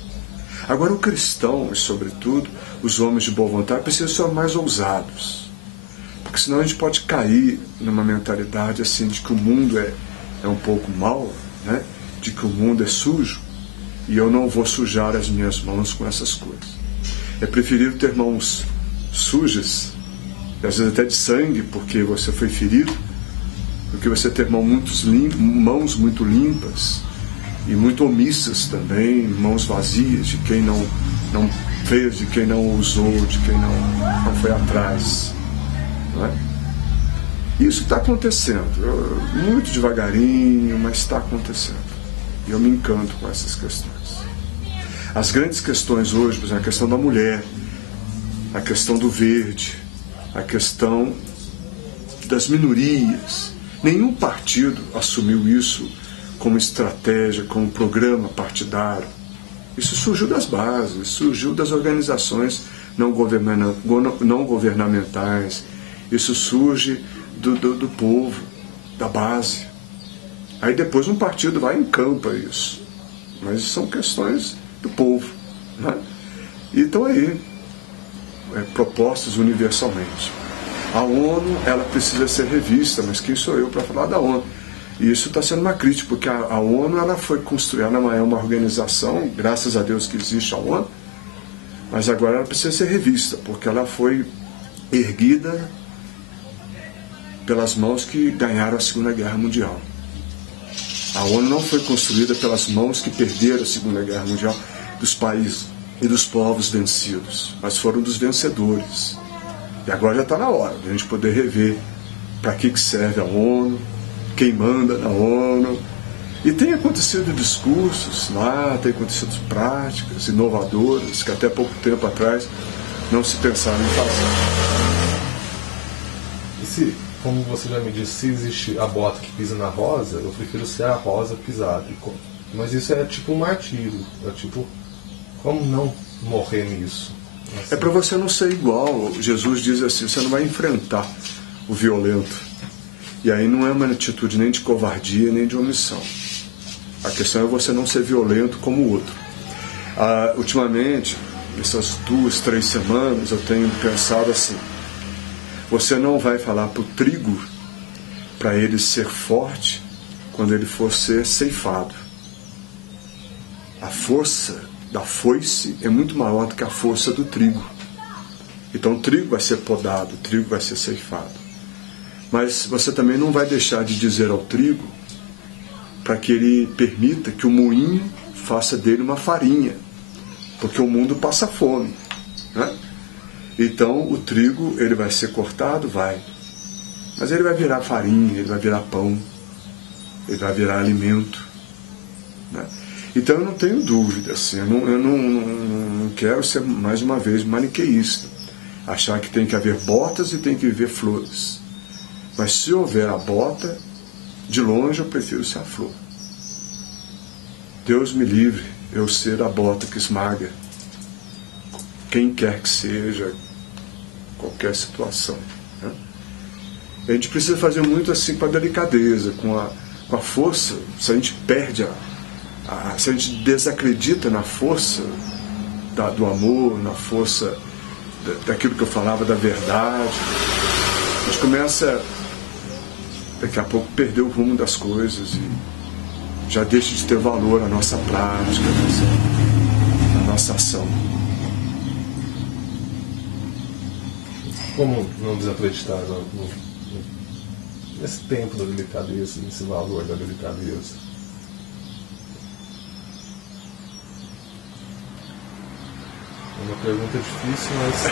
Agora o cristão, e sobretudo os homens de boa vontade, precisam ser mais ousados, porque senão a gente pode cair numa mentalidade assim de que o mundo é um pouco mau, né? De que o mundo é sujo e eu não vou sujar as minhas mãos com essas coisas. É preferível ter mãos sujas, às vezes até de sangue, porque você foi ferido, do que você ter mãos muito limpas e muito omissas também, mãos vazias de quem não fez, de quem não usou, de quem não foi atrás, não é? Isso está acontecendo, muito devagarinho, mas está acontecendo. E eu me encanto com essas questões. As grandes questões hoje, por exemplo, a questão da mulher, a questão do verde, a questão das minorias. Nenhum partido assumiu isso como estratégia, como programa partidário. Isso surgiu das bases, surgiu das organizações não governamentais, isso surge do povo, da base. Aí depois um partido vai e encampa isso. Mas são questões do povo. Né? E estão aí, propostas universalmente. A ONU, ela precisa ser revista, mas quem sou eu para falar da ONU? E isso está sendo uma crítica, porque a ONU ela foi construída, ela é uma organização, graças a Deus que existe a ONU, mas agora ela precisa ser revista, porque ela foi erguida pelas mãos que ganharam a Segunda Guerra Mundial. A ONU não foi construída pelas mãos que perderam a Segunda Guerra Mundial dos países e dos povos vencidos, mas foram dos vencedores. E agora já está na hora de a gente poder rever para que serve a ONU, quem manda na ONU. E tem acontecido discursos lá, tem acontecido práticas inovadoras que até pouco tempo atrás não se pensava em fazer. E se, como você já me disse, se existe a bota que pisa na rosa, eu prefiro ser a rosa pisada. Mas isso é tipo um martírio. É tipo, como não morrer nisso? Assim. É para você não ser igual. Jesus diz assim, você não vai enfrentar o violento. E aí não é uma atitude nem de covardia, nem de omissão. A questão é você não ser violento como o outro. Ultimamente, essas 2, 3 semanas, eu tenho pensado assim, você não vai falar para o trigo para ele ser forte quando ele for ser ceifado. A força da foice é muito maior do que a força do trigo. Então o trigo vai ser podado, o trigo vai ser ceifado. Mas você também não vai deixar de dizer ao trigo para que ele permita que o moinho faça dele uma farinha, porque o mundo passa fome, né? Então o trigo ele vai ser cortado, mas ele vai virar farinha, ele vai virar pão, ele vai virar alimento, né? Então eu não tenho dúvida, assim, eu não quero ser mais uma vez maniqueísta, achar que tem que haver botas e tem que haver flores. Mas se houver a bota, de longe eu prefiro ser a flor. Deus me livre eu ser a bota que esmaga quem quer que seja, qualquer situação. Né? A gente precisa fazer muito assim com a delicadeza, com a força. Se a gente perde se a gente desacredita na força do amor, na força daquilo que eu falava, da verdade, a gente começa daqui a pouco perder o rumo das coisas e já deixa de ter valor a nossa prática, a nossa ação. Como não desacreditar nesse tempo da delicadeza, nesse valor da delicadeza? É uma pergunta difícil, mas...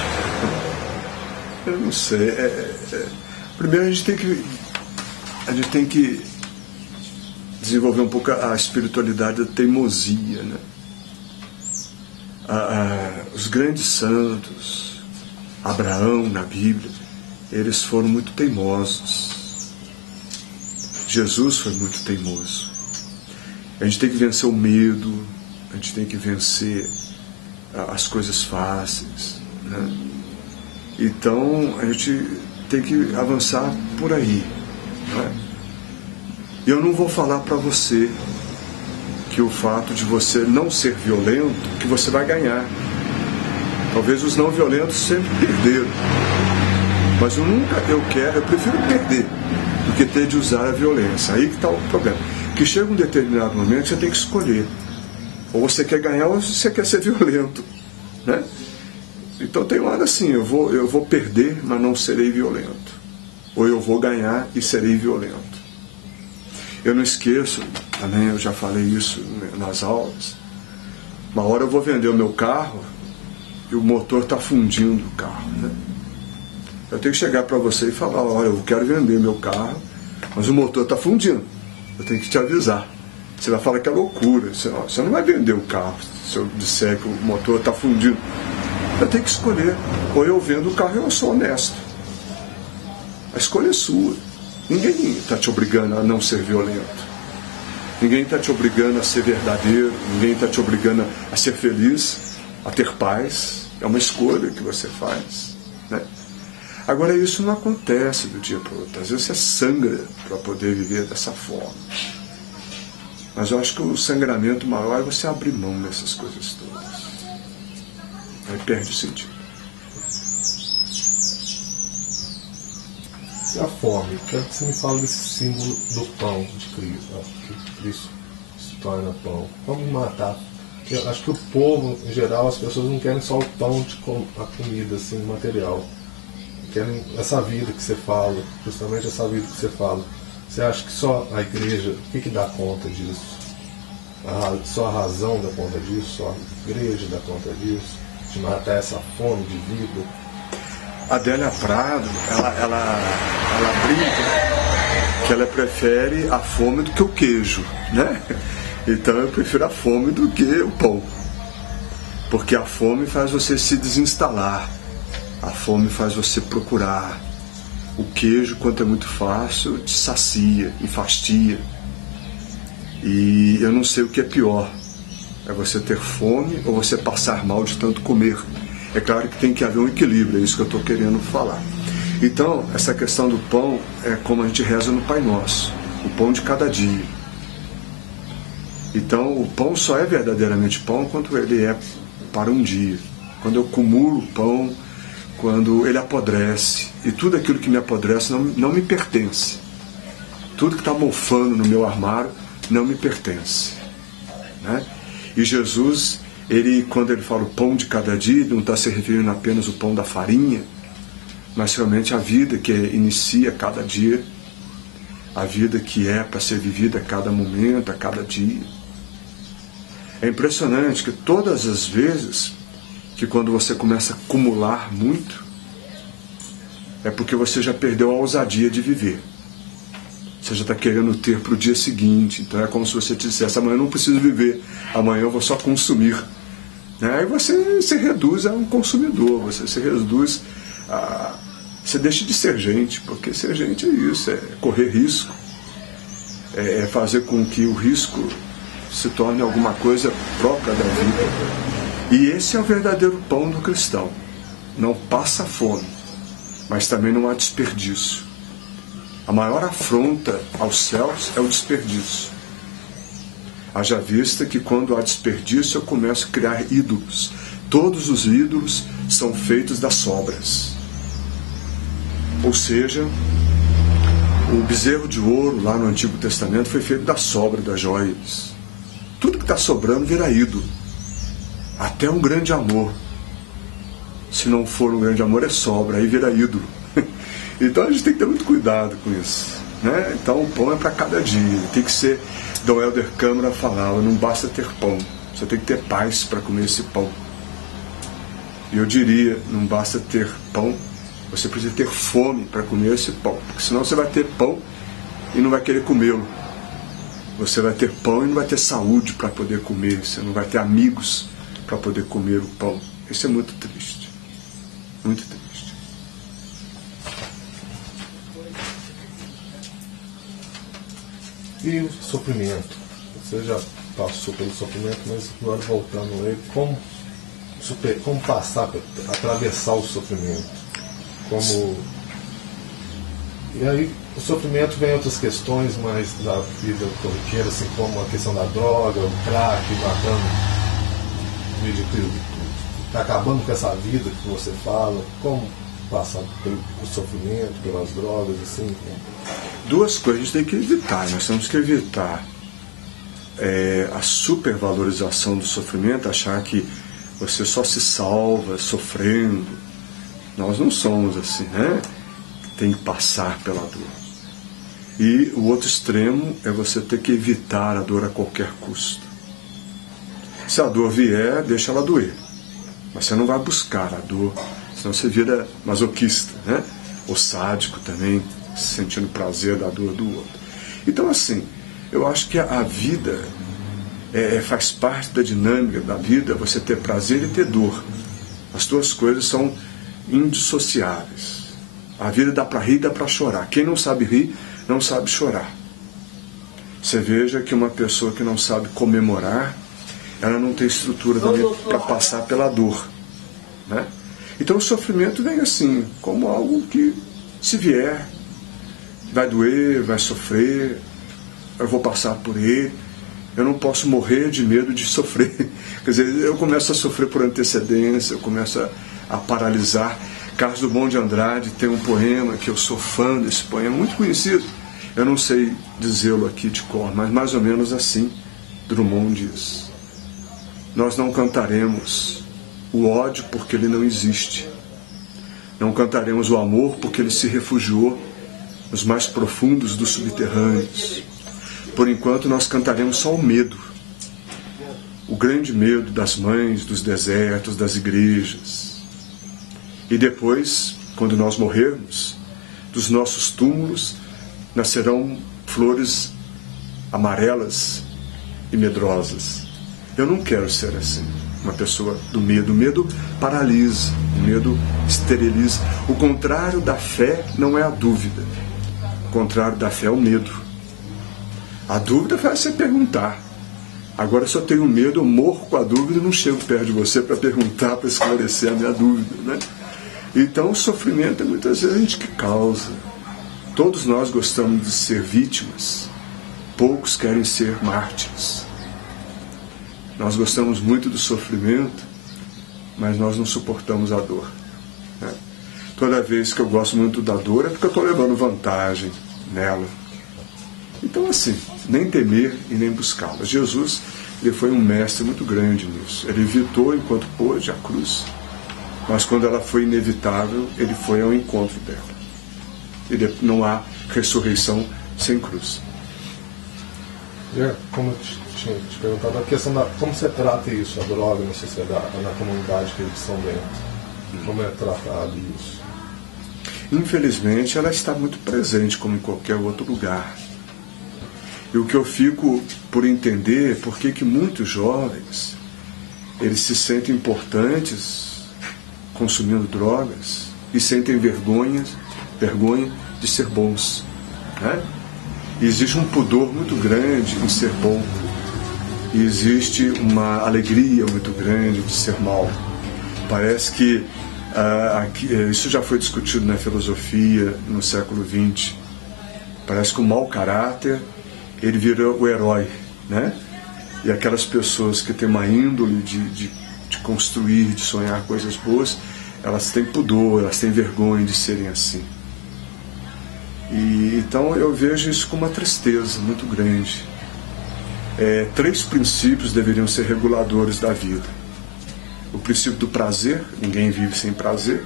Eu não sei. Primeiro a gente tem que desenvolver um pouco a espiritualidade da teimosia, né? Os grandes santos, Abraão na Bíblia, eles foram muito teimosos. Jesus foi muito teimoso. A gente tem que vencer o medo, a gente tem que vencer as coisas fáceis, né? Então a gente tem que avançar por aí, né? Eu não vou falar para você que o fato de você não ser violento, que você vai ganhar. Talvez os não violentos sempre perderam, mas eu prefiro perder do que ter de usar a violência. Aí que está o problema, que chega um determinado momento você tem que escolher. Ou você quer ganhar ou você quer ser violento, né? Então tem uma hora assim, eu vou perder, mas não serei violento. Ou eu vou ganhar e serei violento. Eu não esqueço, também eu já falei isso nas aulas, uma hora eu vou vender o meu carro e o motor está fundindo o carro, né? Eu tenho que chegar para você e falar, olha, eu quero vender meu carro, mas o motor está fundindo. Eu tenho que te avisar. Você vai falar que é loucura. Você não vai vender o carro se eu disser que o motor está fundindo. Eu tenho que escolher. Ou eu vendo o carro e eu sou honesto. A escolha é sua. Ninguém está te obrigando a não ser violento. Ninguém está te obrigando a ser verdadeiro. Ninguém está te obrigando a ser feliz, a ter paz. É uma escolha que você faz, né? Agora, isso não acontece do dia para o outro. Às vezes você sangra para poder viver dessa forma. Mas eu acho que o sangramento maior é você abrir mão dessas coisas todas. Aí perde o sentido. E a fome? Quero que você me fale desse símbolo do pão de Cristo, que Cristo se torna pão. Como matar? Eu acho que o povo, em geral, as pessoas não querem só o pão, a comida assim, material. Querem essa vida que você fala, justamente essa vida que você fala. Você acha que só a igreja, o que dá conta disso? Só a razão dá conta disso? Só a igreja dá conta disso? De matar essa fome de vida? A Adélia Prado, ela brinca que ela prefere a fome do que o queijo, né? Então eu prefiro a fome do que o pão. Porque a fome faz você se desinstalar. A fome faz você procurar. O queijo, quando é muito fácil, te sacia, enfastia. E eu não sei o que é pior. É você ter fome ou você passar mal de tanto comer. É claro que tem que haver um equilíbrio, é isso que eu estou querendo falar. Então, essa questão do pão é como a gente reza no Pai Nosso. O pão de cada dia. Então, o pão só é verdadeiramente pão quando ele é para um dia. Quando eu acumulo o pão, quando ele apodrece. E tudo aquilo que me apodrece não me pertence. Tudo que está mofando no meu armário não me pertence, né? E Jesus, quando ele fala o pão de cada dia, não está se referindo apenas ao pão da farinha, mas realmente a vida que inicia cada dia, a vida que é para ser vivida a cada momento, a cada dia. É impressionante que todas as vezes que quando você começa a acumular muito, é porque você já perdeu a ousadia de viver. Você já está querendo ter para o dia seguinte. Então é como se você dissesse: amanhã eu não preciso viver, amanhã eu vou só consumir. Aí você se reduz a um consumidor, você se reduz a... Você deixa de ser gente, porque ser gente é isso, é correr risco, é fazer com que o risco se torne alguma coisa própria da vida. E esse é o verdadeiro pão do cristão. Não passa fome, mas também não há desperdício. A maior afronta aos céus é o desperdício. Haja vista que quando há desperdício eu começo a criar ídolos. Todos os ídolos são feitos das sobras. Ou seja, o bezerro de ouro lá no Antigo Testamento foi feito da sobra das joias. Tudo que está sobrando vira ídolo. Até um grande amor. Se não for um grande amor, é sobra, aí vira ídolo. Então a gente tem que ter muito cuidado com isso, né? Então o pão é para cada dia. Tem que ser, Dom Helder Câmara falava, não basta ter pão, você tem que ter paz para comer esse pão. E eu diria, não basta ter pão, você precisa ter fome para comer esse pão, porque senão você vai ter pão e não vai querer comê-lo. Você vai ter pão e não vai ter saúde para poder comer, você não vai ter amigos para poder comer o pão. Isso é muito triste, muito triste. E o sofrimento? Você já passou pelo sofrimento, mas agora voltando a ele, como passar, atravessar o sofrimento? E aí o sofrimento vem outras questões mais da vida corriqueira, assim como a questão da droga, o crack, matando, acabando com essa vida que você fala, como passar pelo sofrimento, pelas drogas, assim. Duas coisas a gente tem que evitar. Nós temos que evitar a supervalorização do sofrimento, achar que você só se salva sofrendo. Nós não somos assim, né? Tem que passar pela dor. E o outro extremo é você ter que evitar a dor a qualquer custo. Se a dor vier, deixa ela doer. Mas você não vai buscar a dor, senão você vira masoquista, né? Ou sádico também, sentindo prazer da dor do outro. Então, assim, eu acho que a vida faz parte da dinâmica da vida, você ter prazer e ter dor. As duas coisas são indissociáveis. A vida dá para rir, dá para chorar. Quem não sabe rir, não sabe chorar. Você veja que uma pessoa que não sabe comemorar, ela não tem estrutura para passar pela dor, né? Então o sofrimento vem assim, como algo que, se vier, vai doer, vai sofrer, eu vou passar por ele, eu não posso morrer de medo de sofrer. Quer dizer, eu começo a sofrer por antecedência, eu começo a paralisar. Carlos Drummond de Andrade tem um poema que eu sou fã desse poema, muito conhecido. Eu não sei dizê-lo aqui de cor, mas mais ou menos assim Drummond diz: nós não cantaremos o ódio porque ele não existe. Não cantaremos o amor porque ele se refugiou nos mais profundos dos subterrâneos. Por enquanto nós cantaremos só o medo. O grande medo das mães, dos desertos, das igrejas. E depois, quando nós morrermos, dos nossos túmulos nascerão flores amarelas e medrosas. Eu não quero ser assim, uma pessoa do medo. O medo paralisa, o medo esteriliza. O contrário da fé não é a dúvida. O contrário da fé é o medo. A dúvida faz você perguntar. Agora, se eu tenho medo, eu morro com a dúvida e não chego perto de você para perguntar, para esclarecer a minha dúvida, né? Então, o sofrimento é muitas vezes a gente que causa. Todos nós gostamos de ser vítimas. Poucos querem ser mártires. Nós gostamos muito do sofrimento, mas nós não suportamos a dor, né? Toda vez que eu gosto muito da dor é porque eu estou levando vantagem nela. Então, assim, nem temer e nem buscá-la. Jesus, ele foi um mestre muito grande nisso. Ele evitou, enquanto pôde, a cruz. Mas quando ela foi inevitável, ele foi ao encontro dela. E não há ressurreição sem cruz. Como eu tinha te perguntado, a questão da como você trata isso, a droga na sociedade, na comunidade de São Bento. Como é tratado isso? Infelizmente, ela está muito presente, como em qualquer outro lugar. E o que eu fico por entender é por que muitos jovens eles se sentem importantes consumindo drogas e sentem vergonha de ser bons, né? E existe um pudor muito grande em ser bom. E existe uma alegria muito grande de ser mal. Parece que isso já foi discutido na filosofia no século XX. Parece que o mau caráter ele vira o herói, né? E aquelas pessoas que têm uma índole de construir, de sonhar coisas boas, elas têm pudor, elas têm vergonha de serem assim. E então eu vejo isso com uma tristeza muito grande. 3 princípios deveriam ser reguladores da vida. O princípio do prazer, ninguém vive sem prazer.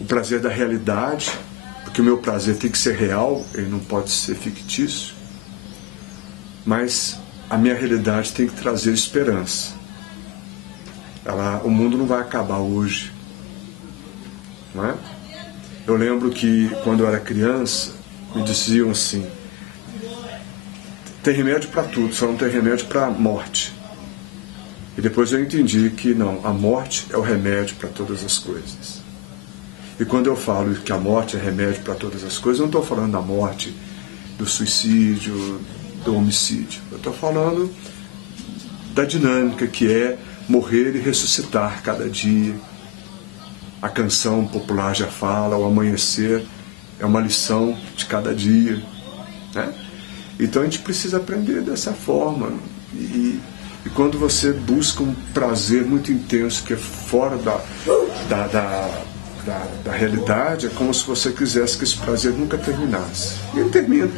O prazer da realidade, porque o meu prazer tem que ser real, ele não pode ser fictício. Mas a minha realidade tem que trazer esperança. O mundo não vai acabar hoje, não é? Eu lembro que quando eu era criança, me diziam assim: tem remédio para tudo, só não tem remédio para a morte. E depois eu entendi que não, a morte é o remédio para todas as coisas. E quando eu falo que a morte é remédio para todas as coisas, eu não estou falando da morte, do suicídio, do homicídio. Eu estou falando da dinâmica que é morrer e ressuscitar cada dia. A canção popular já fala, o amanhecer é uma lição de cada dia, né? Então a gente precisa aprender dessa forma. E quando você busca um prazer muito intenso que é fora da realidade, é como se você quisesse que esse prazer nunca terminasse. E ele termina,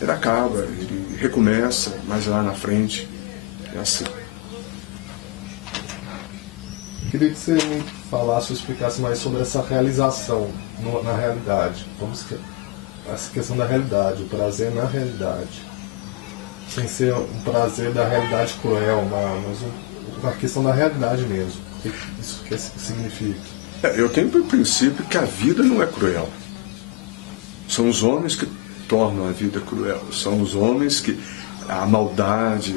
ele acaba, ele recomeça, mas lá na frente é assim. Queria que você me falasse ou explicasse mais sobre essa realização na realidade. Essa questão da realidade, o prazer na realidade. Sem ser um prazer da realidade cruel, mas uma questão da realidade mesmo. O que isso significa? Eu tenho o princípio que a vida não é cruel. São os homens que tornam a vida cruel. São os homens que a maldade,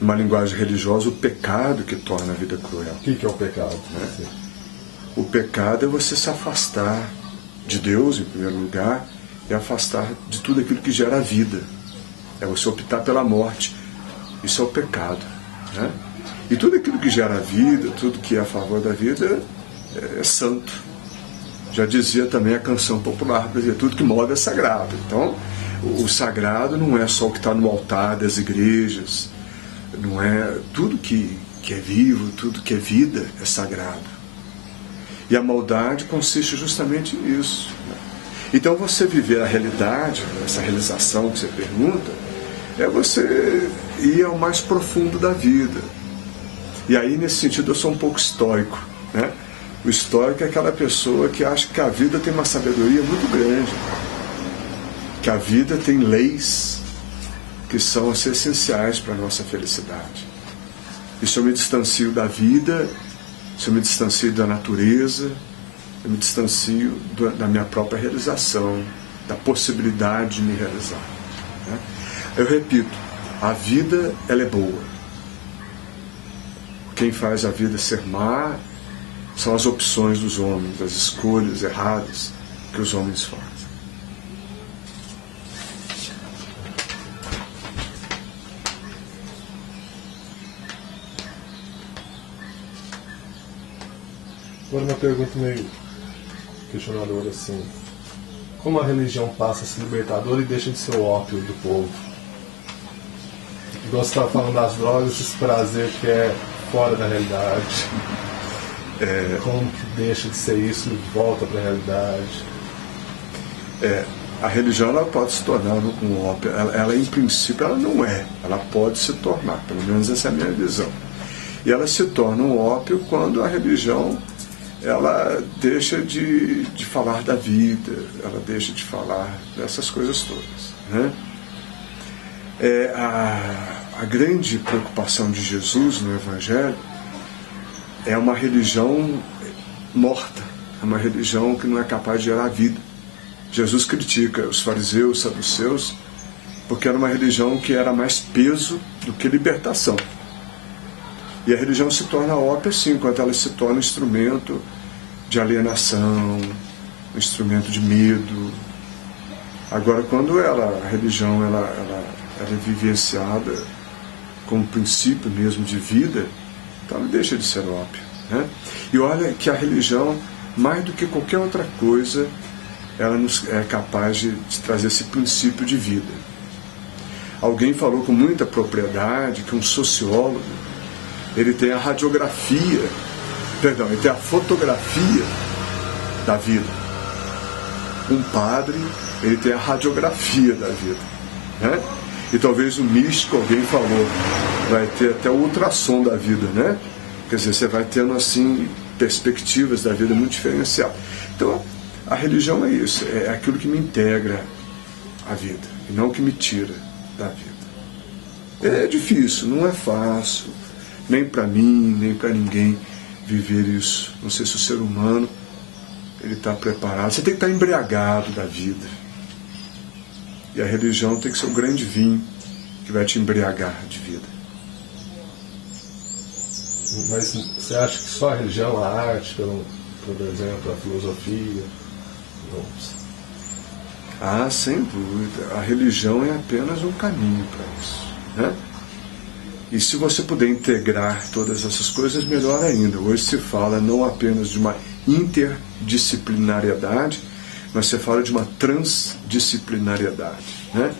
uma linguagem religiosa, o pecado que torna a vida cruel. O que é o pecado? Né? O pecado é você se afastar de Deus, em primeiro lugar, e afastar de tudo aquilo que gera vida. É você optar pela morte. Isso é o pecado, né? E tudo aquilo que gera vida, tudo que é a favor da vida, é santo. Já dizia também a canção popular, tudo que move é sagrado. Então, o sagrado não é só o que está no altar das igrejas, não é tudo que é vivo, tudo que é vida é sagrado. E a maldade consiste justamente nisso. Então, você viver a realidade, essa realização que você pergunta, é você ir ao mais profundo da vida. E aí, nesse sentido, eu sou um pouco estoico, né? O estoico é aquela pessoa que acha que a vida tem uma sabedoria muito grande, que a vida tem leis que são essenciais para a nossa felicidade. E se eu me distancio da vida, se eu me distancio da natureza, eu me distancio da minha própria realização, da possibilidade de me realizar, né? Eu repito, a vida, ela é boa. Quem faz a vida ser má são as opções dos homens, as escolhas erradas que os homens fazem. Agora uma pergunta meio questionadora assim. Como a religião passa a ser libertadora e deixa de ser o ópio do povo? Igual você estava falando das drogas, esse prazer que é fora da realidade. Como que deixa de ser isso e volta para a realidade? A religião, ela pode se tornar um ópio. Ela, em princípio, ela não é. Ela pode se tornar, pelo menos essa é a minha visão. E ela se torna um ópio quando a religião, ela deixa de falar da vida, ela deixa de falar dessas coisas todas, né? A grande preocupação de Jesus no Evangelho é uma religião morta, é uma religião que não é capaz de gerar vida. Jesus critica os fariseus, os saduceus, porque era uma religião que era mais peso do que libertação. E a religião se torna ópia, assim, quando ela se torna um instrumento de alienação, um instrumento de medo. Agora, quando a religião ela é vivenciada como princípio mesmo de vida, então ela deixa de ser ópio, né? E olha que a religião, mais do que qualquer outra coisa, ela nos é capaz de trazer esse princípio de vida. Alguém falou com muita propriedade que um sociólogo, ele tem a radiografia, ele tem a fotografia da vida. Um padre, ele tem a radiografia da vida, né? E talvez o místico, alguém falou, vai ter até o ultrassom da vida, né? Quer dizer, você vai tendo assim perspectivas da vida muito diferenciadas. Então, a religião é isso, é aquilo que me integra à vida, e não que me tira da vida. É difícil, não é fácil, nem para mim, nem para ninguém viver isso. Não sei se o ser humano ele está preparado. Você tem que estar embriagado da vida. E a religião tem que ser o grande vinho que vai te embriagar de vida. Mas você acha que só a religião, a arte, por exemplo, a filosofia? Ah, sem dúvida. A religião é apenas um caminho para isso, né? E se você puder integrar todas essas coisas, melhor ainda. Hoje se fala não apenas de uma interdisciplinariedade, mas você fala de uma transdisciplinariedade, né?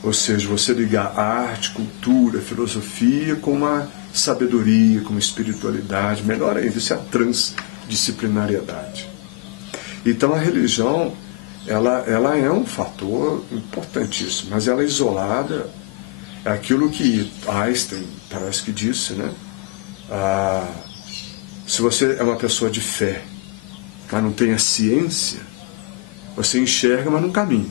Ou seja, você ligar arte, cultura, filosofia com uma sabedoria, com uma espiritualidade, melhor ainda, isso é a transdisciplinariedade. Então a religião, ela é um fator importantíssimo, mas ela é isolada. É aquilo que Einstein parece que disse, né? Se você é uma pessoa de fé, mas não tem a ciência, você enxerga, mas não caminha.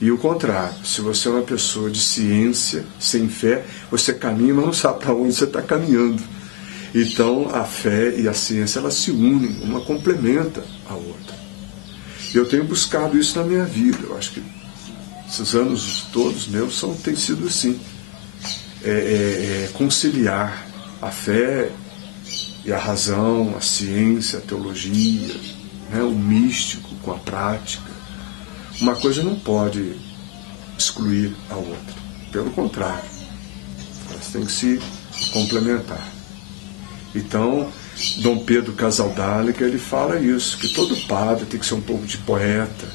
E o contrário, se você é uma pessoa de ciência, sem fé, você caminha, mas não sabe para onde você está caminhando. Então, a fé e a ciência, elas se unem, uma complementa a outra. E eu tenho buscado isso na minha vida. Eu acho que esses anos todos meus têm sido assim. Conciliar a fé e a razão, a ciência, a teologia, né, o místico com a prática. Uma coisa não pode excluir a outra. Pelo contrário, elas têm que se complementar. Então, Dom Pedro Casaldáliga, ele fala isso, que todo padre tem que ser um pouco de poeta,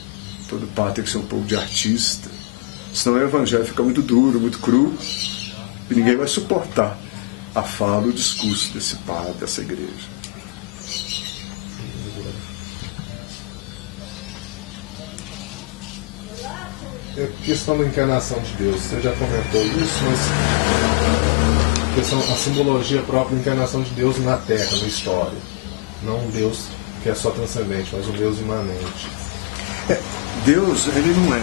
todo padre tem que ser um pouco de artista, senão o evangelho fica muito duro, muito cru, e ninguém vai suportar a fala, o discurso desse padre, dessa igreja. A questão da encarnação de Deus, você já comentou isso, mas a simbologia própria da encarnação de Deus na Terra, na história. Não um Deus que é só transcendente, mas um Deus imanente. Deus, ele não é,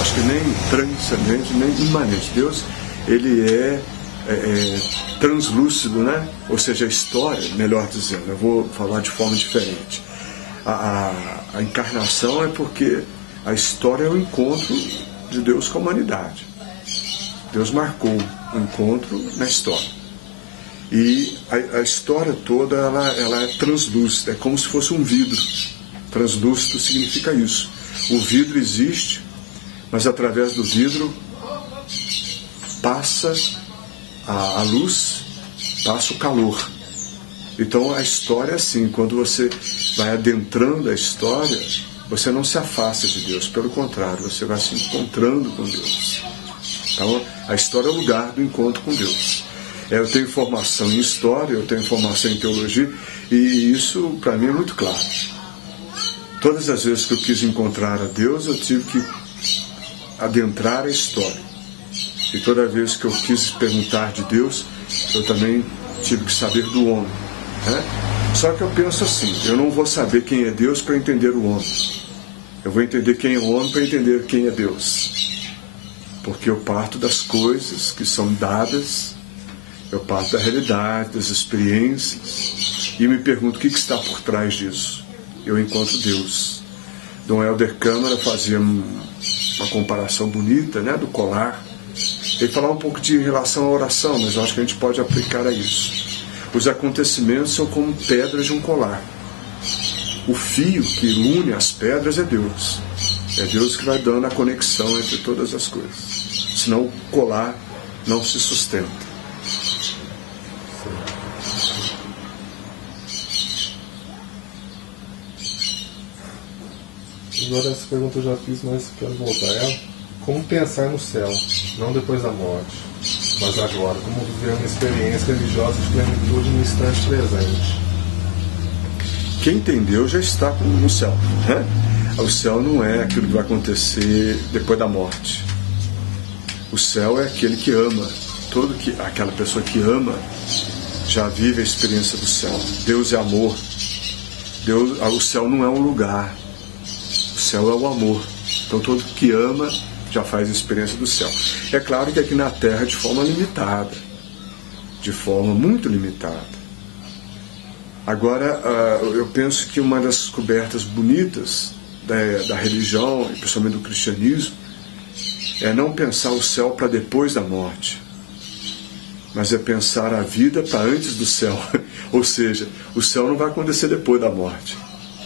acho que nem transcendente, nem imanente. Deus, ele é translúcido, né? Ou seja, a história, melhor dizendo, eu vou falar de forma diferente. A encarnação é porque a história é o encontro de Deus com a humanidade. Deus marcou o encontro na história. E a história toda ela é translúcida, é como se fosse um vidro. Translúcido significa isso. O vidro existe, mas através do vidro passa a luz, passa o calor. Então a história é assim, quando você vai adentrando a história, você não se afasta de Deus, pelo contrário, você vai se encontrando com Deus. Então, a história é o lugar do encontro com Deus. Eu tenho formação em história, eu tenho formação em teologia, e isso, para mim, é muito claro. Todas as vezes que eu quis encontrar a Deus, eu tive que adentrar a história. E toda vez que eu quis perguntar de Deus, eu também tive que saber do homem. Né? Só que eu penso assim, eu não vou saber quem é Deus para entender o homem. Eu vou entender quem é o homem para entender quem é Deus. Porque eu parto das coisas que são dadas, eu parto da realidade, das experiências, e me pergunto o que está por trás disso. Eu encontro Deus. Dom Helder Câmara fazia uma comparação bonita, né, do colar. Ele falava um pouco de relação à oração, mas eu acho que a gente pode aplicar a isso. Os acontecimentos são como pedras de um colar. O fio que une as pedras é Deus. É Deus que vai dando a conexão entre todas as coisas. Senão o colar não se sustenta. Agora essa pergunta eu já fiz, mas quero voltar a ela. Como pensar no céu, não depois da morte, mas agora? Como viver uma experiência religiosa de plenitude no instante presente? Quem tem Deus já está no céu. Né? O céu não é aquilo que vai acontecer depois da morte. O céu é aquele que ama. Aquela pessoa que ama já vive a experiência do céu. Deus é amor. O céu não é um lugar. O céu é o amor. Então todo que ama já faz a experiência do céu. É claro que aqui na Terra de forma limitada. De forma muito limitada. Agora, eu penso que uma das descobertas bonitas da religião, e principalmente do cristianismo, é não pensar o céu para depois da morte, mas é pensar a vida para antes do céu. Ou seja, o céu não vai acontecer depois da morte.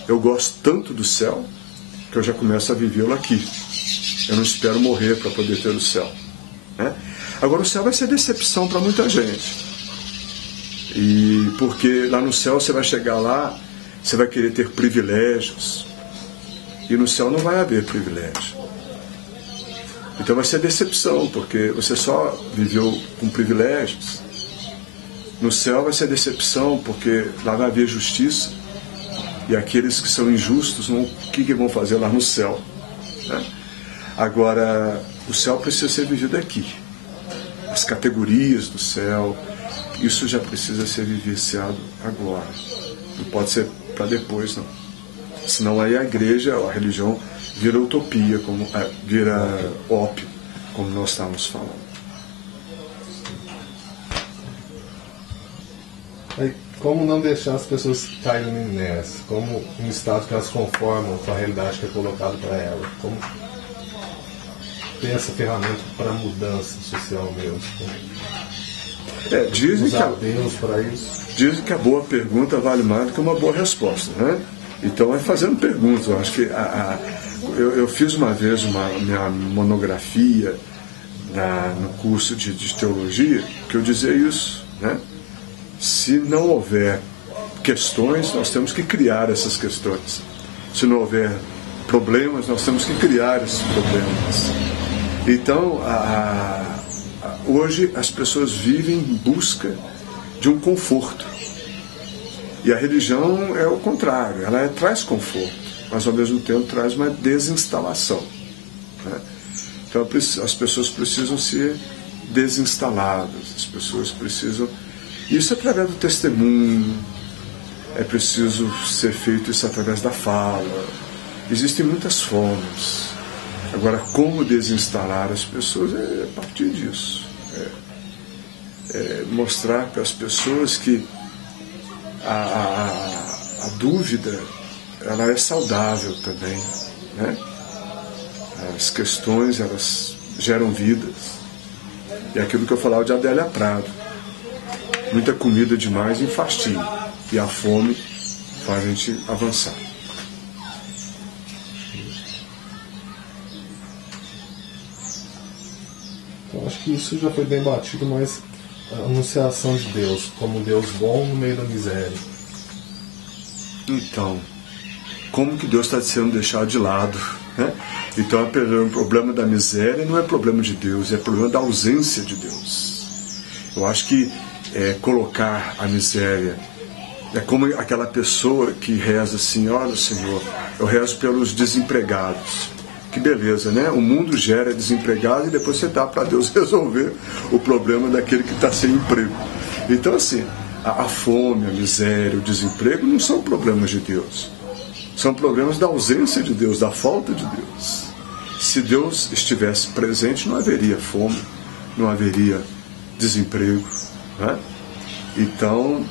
Eu gosto tanto do céu que eu já começo a vivê-lo aqui. Eu não espero morrer para poder ter o céu. Né? Agora, o céu vai ser decepção para muita gente. E porque lá no céu você vai chegar lá, você vai querer ter privilégios. E no céu não vai haver privilégio. Então vai ser decepção, porque você só viveu com privilégios. No céu vai ser decepção, porque lá vai haver justiça. E aqueles que são injustos, o que vão fazer lá no céu? Né? Agora, o céu precisa ser vivido aqui. As categorias do céu, isso já precisa ser vivenciado agora. Não pode ser para depois, não. Senão aí a igreja, a religião, vira utopia, vira ópio, como nós estávamos falando. Aí, como não deixar as pessoas caírem nessa? Como um estado que elas conformam com a realidade que é colocada para elas? Como ter essa ferramenta para a mudança social mesmo? Dizem usar Deus para isso? Dizem que a boa pergunta vale mais do que uma boa resposta, né? Então é fazendo perguntas. Eu acho que eu fiz uma vez minha monografia no curso de teologia, que eu dizia isso, né? Se não houver questões, nós temos que criar essas questões. Se não houver problemas, nós temos que criar esses problemas. Então, hoje as pessoas vivem em busca de um conforto. E a religião é o contrário, ela traz conforto, mas ao mesmo tempo traz uma desinstalação, né? Então as pessoas precisam ser desinstaladas, as pessoas precisam... Isso através do testemunho, é preciso ser feito isso através da fala. Existem muitas formas. Agora, como desinstalar as pessoas é a partir disso. Mostrar para as pessoas que a dúvida, ela é saudável também, né? As questões, elas geram vidas. E é aquilo que eu falava de Adélia Prado. Muita comida demais enfastia. E a fome faz a gente avançar. Eu acho que isso já foi bem batido, mas a anunciação de Deus como Deus bom no meio da miséria. Então, como que Deus está sendo deixado de lado, né? Então, o problema da miséria não é problema de Deus, é problema da ausência de Deus. Eu acho que colocar a miséria é como aquela pessoa que reza assim: olha, Senhor, eu rezo pelos desempregados. Que beleza, né? O mundo gera desempregado e depois você dá para Deus resolver o problema daquele que está sem emprego. Então, assim, a fome, a miséria, o desemprego não são problemas de Deus. São problemas da ausência de Deus, da falta de Deus. Se Deus estivesse presente, não haveria fome, não haveria desemprego, né? Então,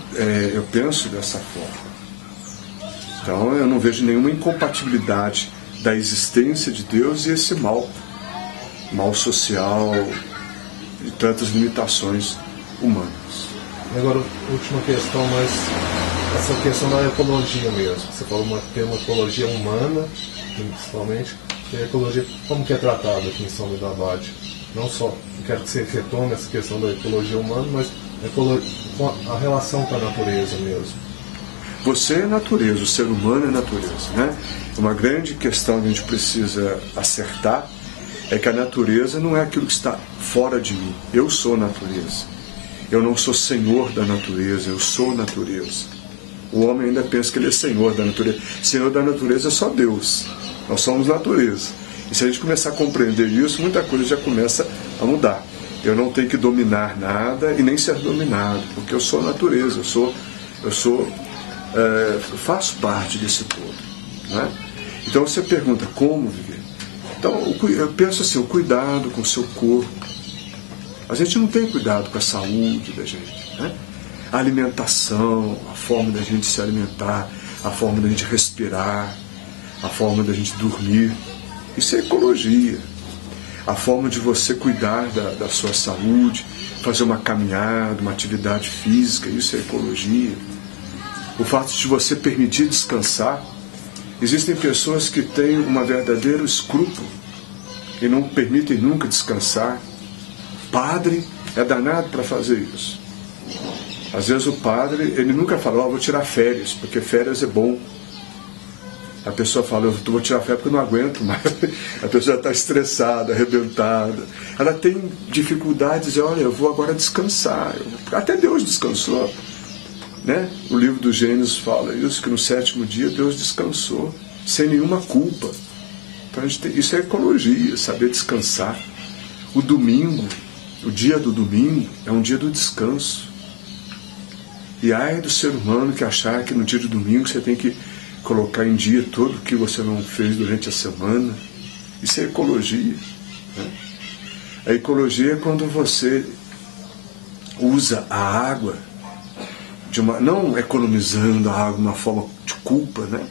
eu penso dessa forma. Então, eu não vejo nenhuma incompatibilidade da existência de Deus e esse mal social e tantas limitações humanas. Agora, última questão, mas essa questão da ecologia mesmo. Você falou tem uma ecologia humana, principalmente, e a ecologia, como que é tratada aqui em São Luís do Abade? Não só, eu quero que você retome essa questão da ecologia humana, mas a relação com a natureza mesmo. Você é natureza, o ser humano é natureza, né? Uma grande questão que a gente precisa acertar é que a natureza não é aquilo que está fora de mim. Eu sou natureza. Eu não sou senhor da natureza, eu sou natureza. O homem ainda pensa que ele é senhor da natureza. Senhor da natureza é só Deus. Nós somos natureza. E se a gente começar a compreender isso, muita coisa já começa a mudar. Eu não tenho que dominar nada e nem ser dominado, porque eu sou natureza, faço parte desse todo, né? Então você pergunta, como viver? Então eu penso assim, o cuidado com o seu corpo. A gente não tem cuidado com a saúde da gente, né? A alimentação, a forma da gente se alimentar, a forma da gente respirar, a forma da gente dormir. Isso é ecologia. A forma de você cuidar da sua saúde, fazer uma caminhada, uma atividade física, isso é ecologia. O fato de você permitir descansar. Existem pessoas que têm um verdadeiro escrúpulo e não permitem nunca descansar. Padre é danado para fazer isso. Às vezes o padre, ele nunca fala, vou tirar férias, porque férias é bom. A pessoa fala, eu vou tirar férias porque eu não aguento mais. A pessoa está estressada, arrebentada. Ela tem dificuldades, olha, eu vou agora descansar. Até Deus descansou, né? O livro do Gênesis fala isso, que no 7º dia Deus descansou, sem nenhuma culpa. Então isso é ecologia, saber descansar. O domingo, o dia do domingo, é um dia do descanso. E ai do ser humano que achar que no dia do domingo você tem que colocar em dia tudo que você não fez durante a semana. Isso é ecologia, né? A ecologia é quando você usa a água não economizando a água de uma forma de culpa, né?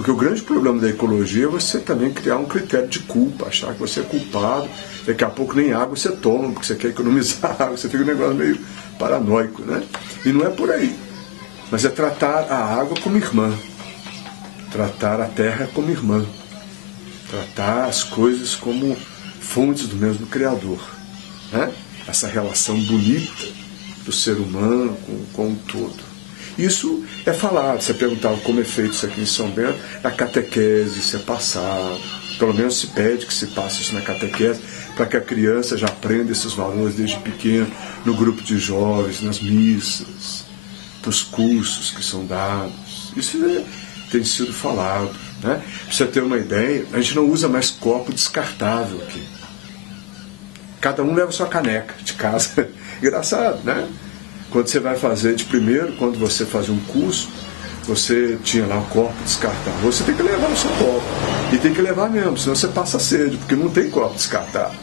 Porque o grande problema da ecologia é você também criar um critério de culpa, achar que você é culpado, daqui a pouco nem água você toma, porque você quer economizar água, você fica um negócio meio paranoico, né? E não é por aí. Mas é tratar a água como irmã, tratar a terra como irmã, tratar as coisas como fontes do mesmo Criador, né? Essa relação bonita do ser humano com o todo. Isso é falado, você perguntava como é feito isso aqui em São Bento, na catequese isso é passado, pelo menos se pede que se passe isso na catequese, para que a criança já aprenda esses valores desde pequeno, no grupo de jovens, nas missas, nos cursos que são dados. Isso tem sido falado, né? Para você ter uma ideia, a gente não usa mais copo descartável aqui. Cada um leva sua caneca de casa. Engraçado, né? Quando você vai fazer de primeiro, quando você fazia um curso, você tinha lá um copo descartável. Você tem que levar o seu copo. E tem que levar mesmo, senão você passa sede, porque não tem copo descartável.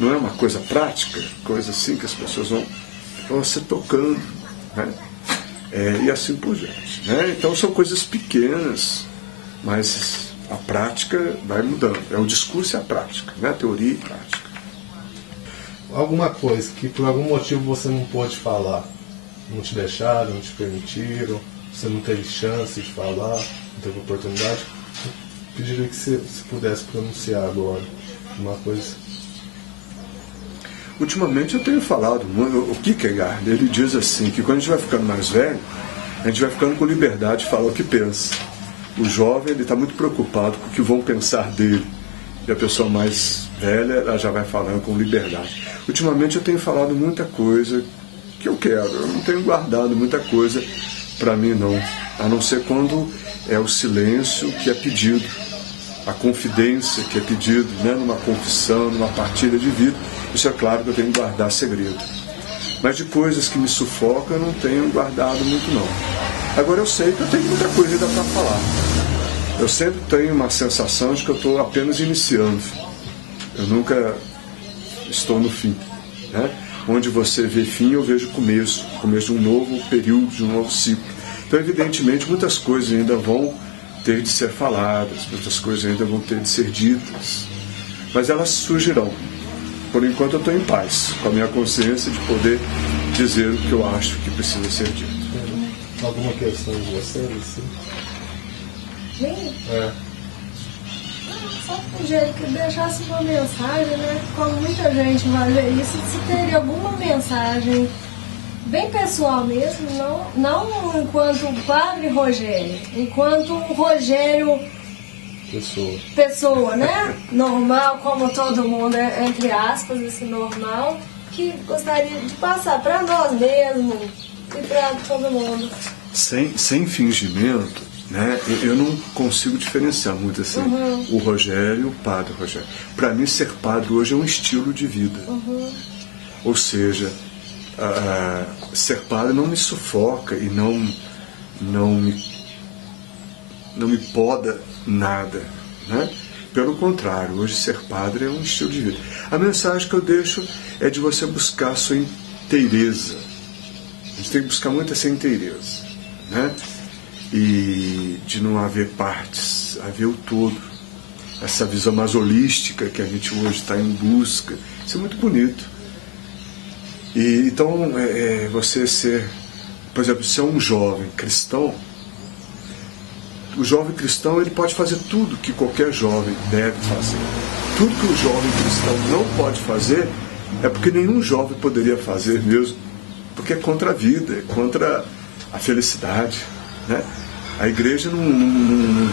Não é uma coisa prática, coisa assim que as pessoas vão você tocando, né? E assim por diante, né? Então são coisas pequenas, mas a prática vai mudando. É o discurso e a prática, né? A teoria e a prática. Alguma coisa que por algum motivo você não pôde falar, não te deixaram, não te permitiram, você não teve chance de falar, não teve oportunidade, eu pediria que você pudesse pronunciar agora uma coisa. Ultimamente eu tenho falado, o Kierkegaard, ele diz assim, que quando a gente vai ficando mais velho, a gente vai ficando com liberdade de falar o que pensa. O jovem, ele está muito preocupado com o que vão pensar dele. E a pessoa mais velha, ela já vai falando com liberdade. Ultimamente eu tenho falado muita coisa que eu quero, eu não tenho guardado muita coisa para mim não. A não ser quando é o silêncio que é pedido, a confidência que é pedido, né? Numa confissão, numa partilha de vida. Isso é claro que eu tenho que guardar segredo. Mas de coisas que me sufocam eu não tenho guardado muito não. Agora eu sei que eu tenho muita coisa ainda para falar. Eu sempre tenho uma sensação de que eu estou apenas iniciando. Eu nunca estou no fim, né? Onde você vê fim, eu vejo começo de um novo período, de um novo ciclo. Então, evidentemente, muitas coisas ainda vão ter de ser faladas, muitas coisas ainda vão ter de ser ditas, mas elas surgirão. Por enquanto, eu estou em paz, com a minha consciência de poder dizer o que eu acho que precisa ser dito. Alguma questão de vocês, assim? Sim. Só podia que deixasse uma mensagem, né? Como muita gente vai ver isso, se teria alguma mensagem bem pessoal mesmo, não enquanto padre Rogério, enquanto Rogério pessoa, né? Normal, como todo mundo, entre aspas, esse normal, que gostaria de passar para nós mesmos e para todo mundo. Sem fingimento, né? Eu não consigo diferenciar muito assim o Rogério e o padre Rogério. Para mim, ser padre hoje é um estilo de vida. Ou seja, ser padre não me sufoca e não me poda nada, né? Pelo contrário, hoje ser padre é um estilo de vida. A mensagem que eu deixo é de você buscar a sua inteireza. A gente tem que buscar muito essa inteireza, né? E de não haver partes, haver o todo. Essa visão mais holística que a gente hoje está em busca, isso é muito bonito. E então, você ser, por exemplo, ser um jovem cristão, o jovem cristão ele pode fazer tudo que qualquer jovem deve fazer. Tudo que o jovem cristão não pode fazer é porque nenhum jovem poderia fazer mesmo, porque é contra a vida, é contra a felicidade, né? A igreja não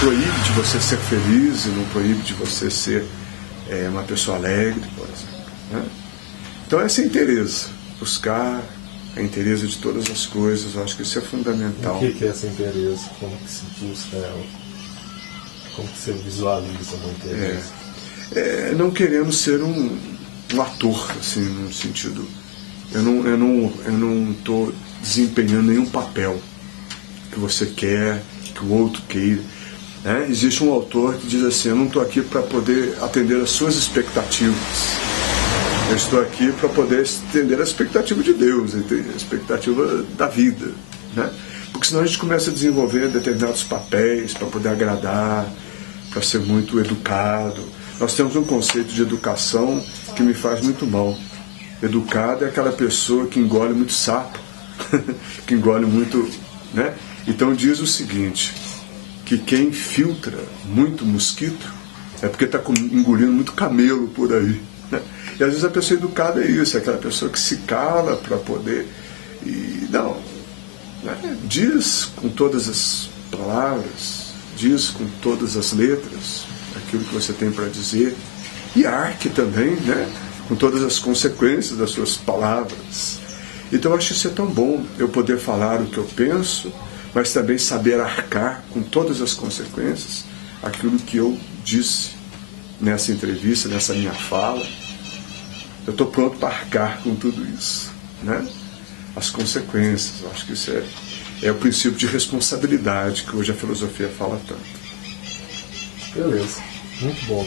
proíbe de você ser feliz, não proíbe de você ser uma pessoa alegre, por exemplo, né? Então essa é a inteireza, buscar a inteireza de todas as coisas, eu acho que isso é fundamental. O que é essa inteireza? Como que se busca ela? Como que você visualiza uma inteireza? Não querendo ser um ator, assim, no sentido... Eu não estou desempenhando nenhum papel que você quer, que o outro queira, né? Existe um autor que diz assim, eu não estou aqui para poder atender às suas expectativas. Eu estou aqui para poder atender a expectativa de Deus, a expectativa da vida, né? Porque senão a gente começa a desenvolver determinados papéis para poder agradar, para ser muito educado. Nós temos um conceito de educação que me faz muito mal. Educado é aquela pessoa que engole muito sapo, que engole muito, né? Então diz o seguinte, que quem filtra muito mosquito é porque está engolindo muito camelo por aí, né? E às vezes a pessoa educada é isso, é aquela pessoa que se cala para poder... E não, né? Diz com todas as palavras, diz com todas as letras aquilo que você tem para dizer, e arque também, né? Com todas as consequências das suas palavras. Então eu acho isso tão bom, eu poder falar o que eu penso, mas também saber arcar com todas as consequências aquilo que eu disse nessa entrevista, nessa minha fala. Eu estou pronto para arcar com tudo isso, né? As consequências, eu acho que isso é o princípio de responsabilidade que hoje a filosofia fala tanto. Beleza, muito bom.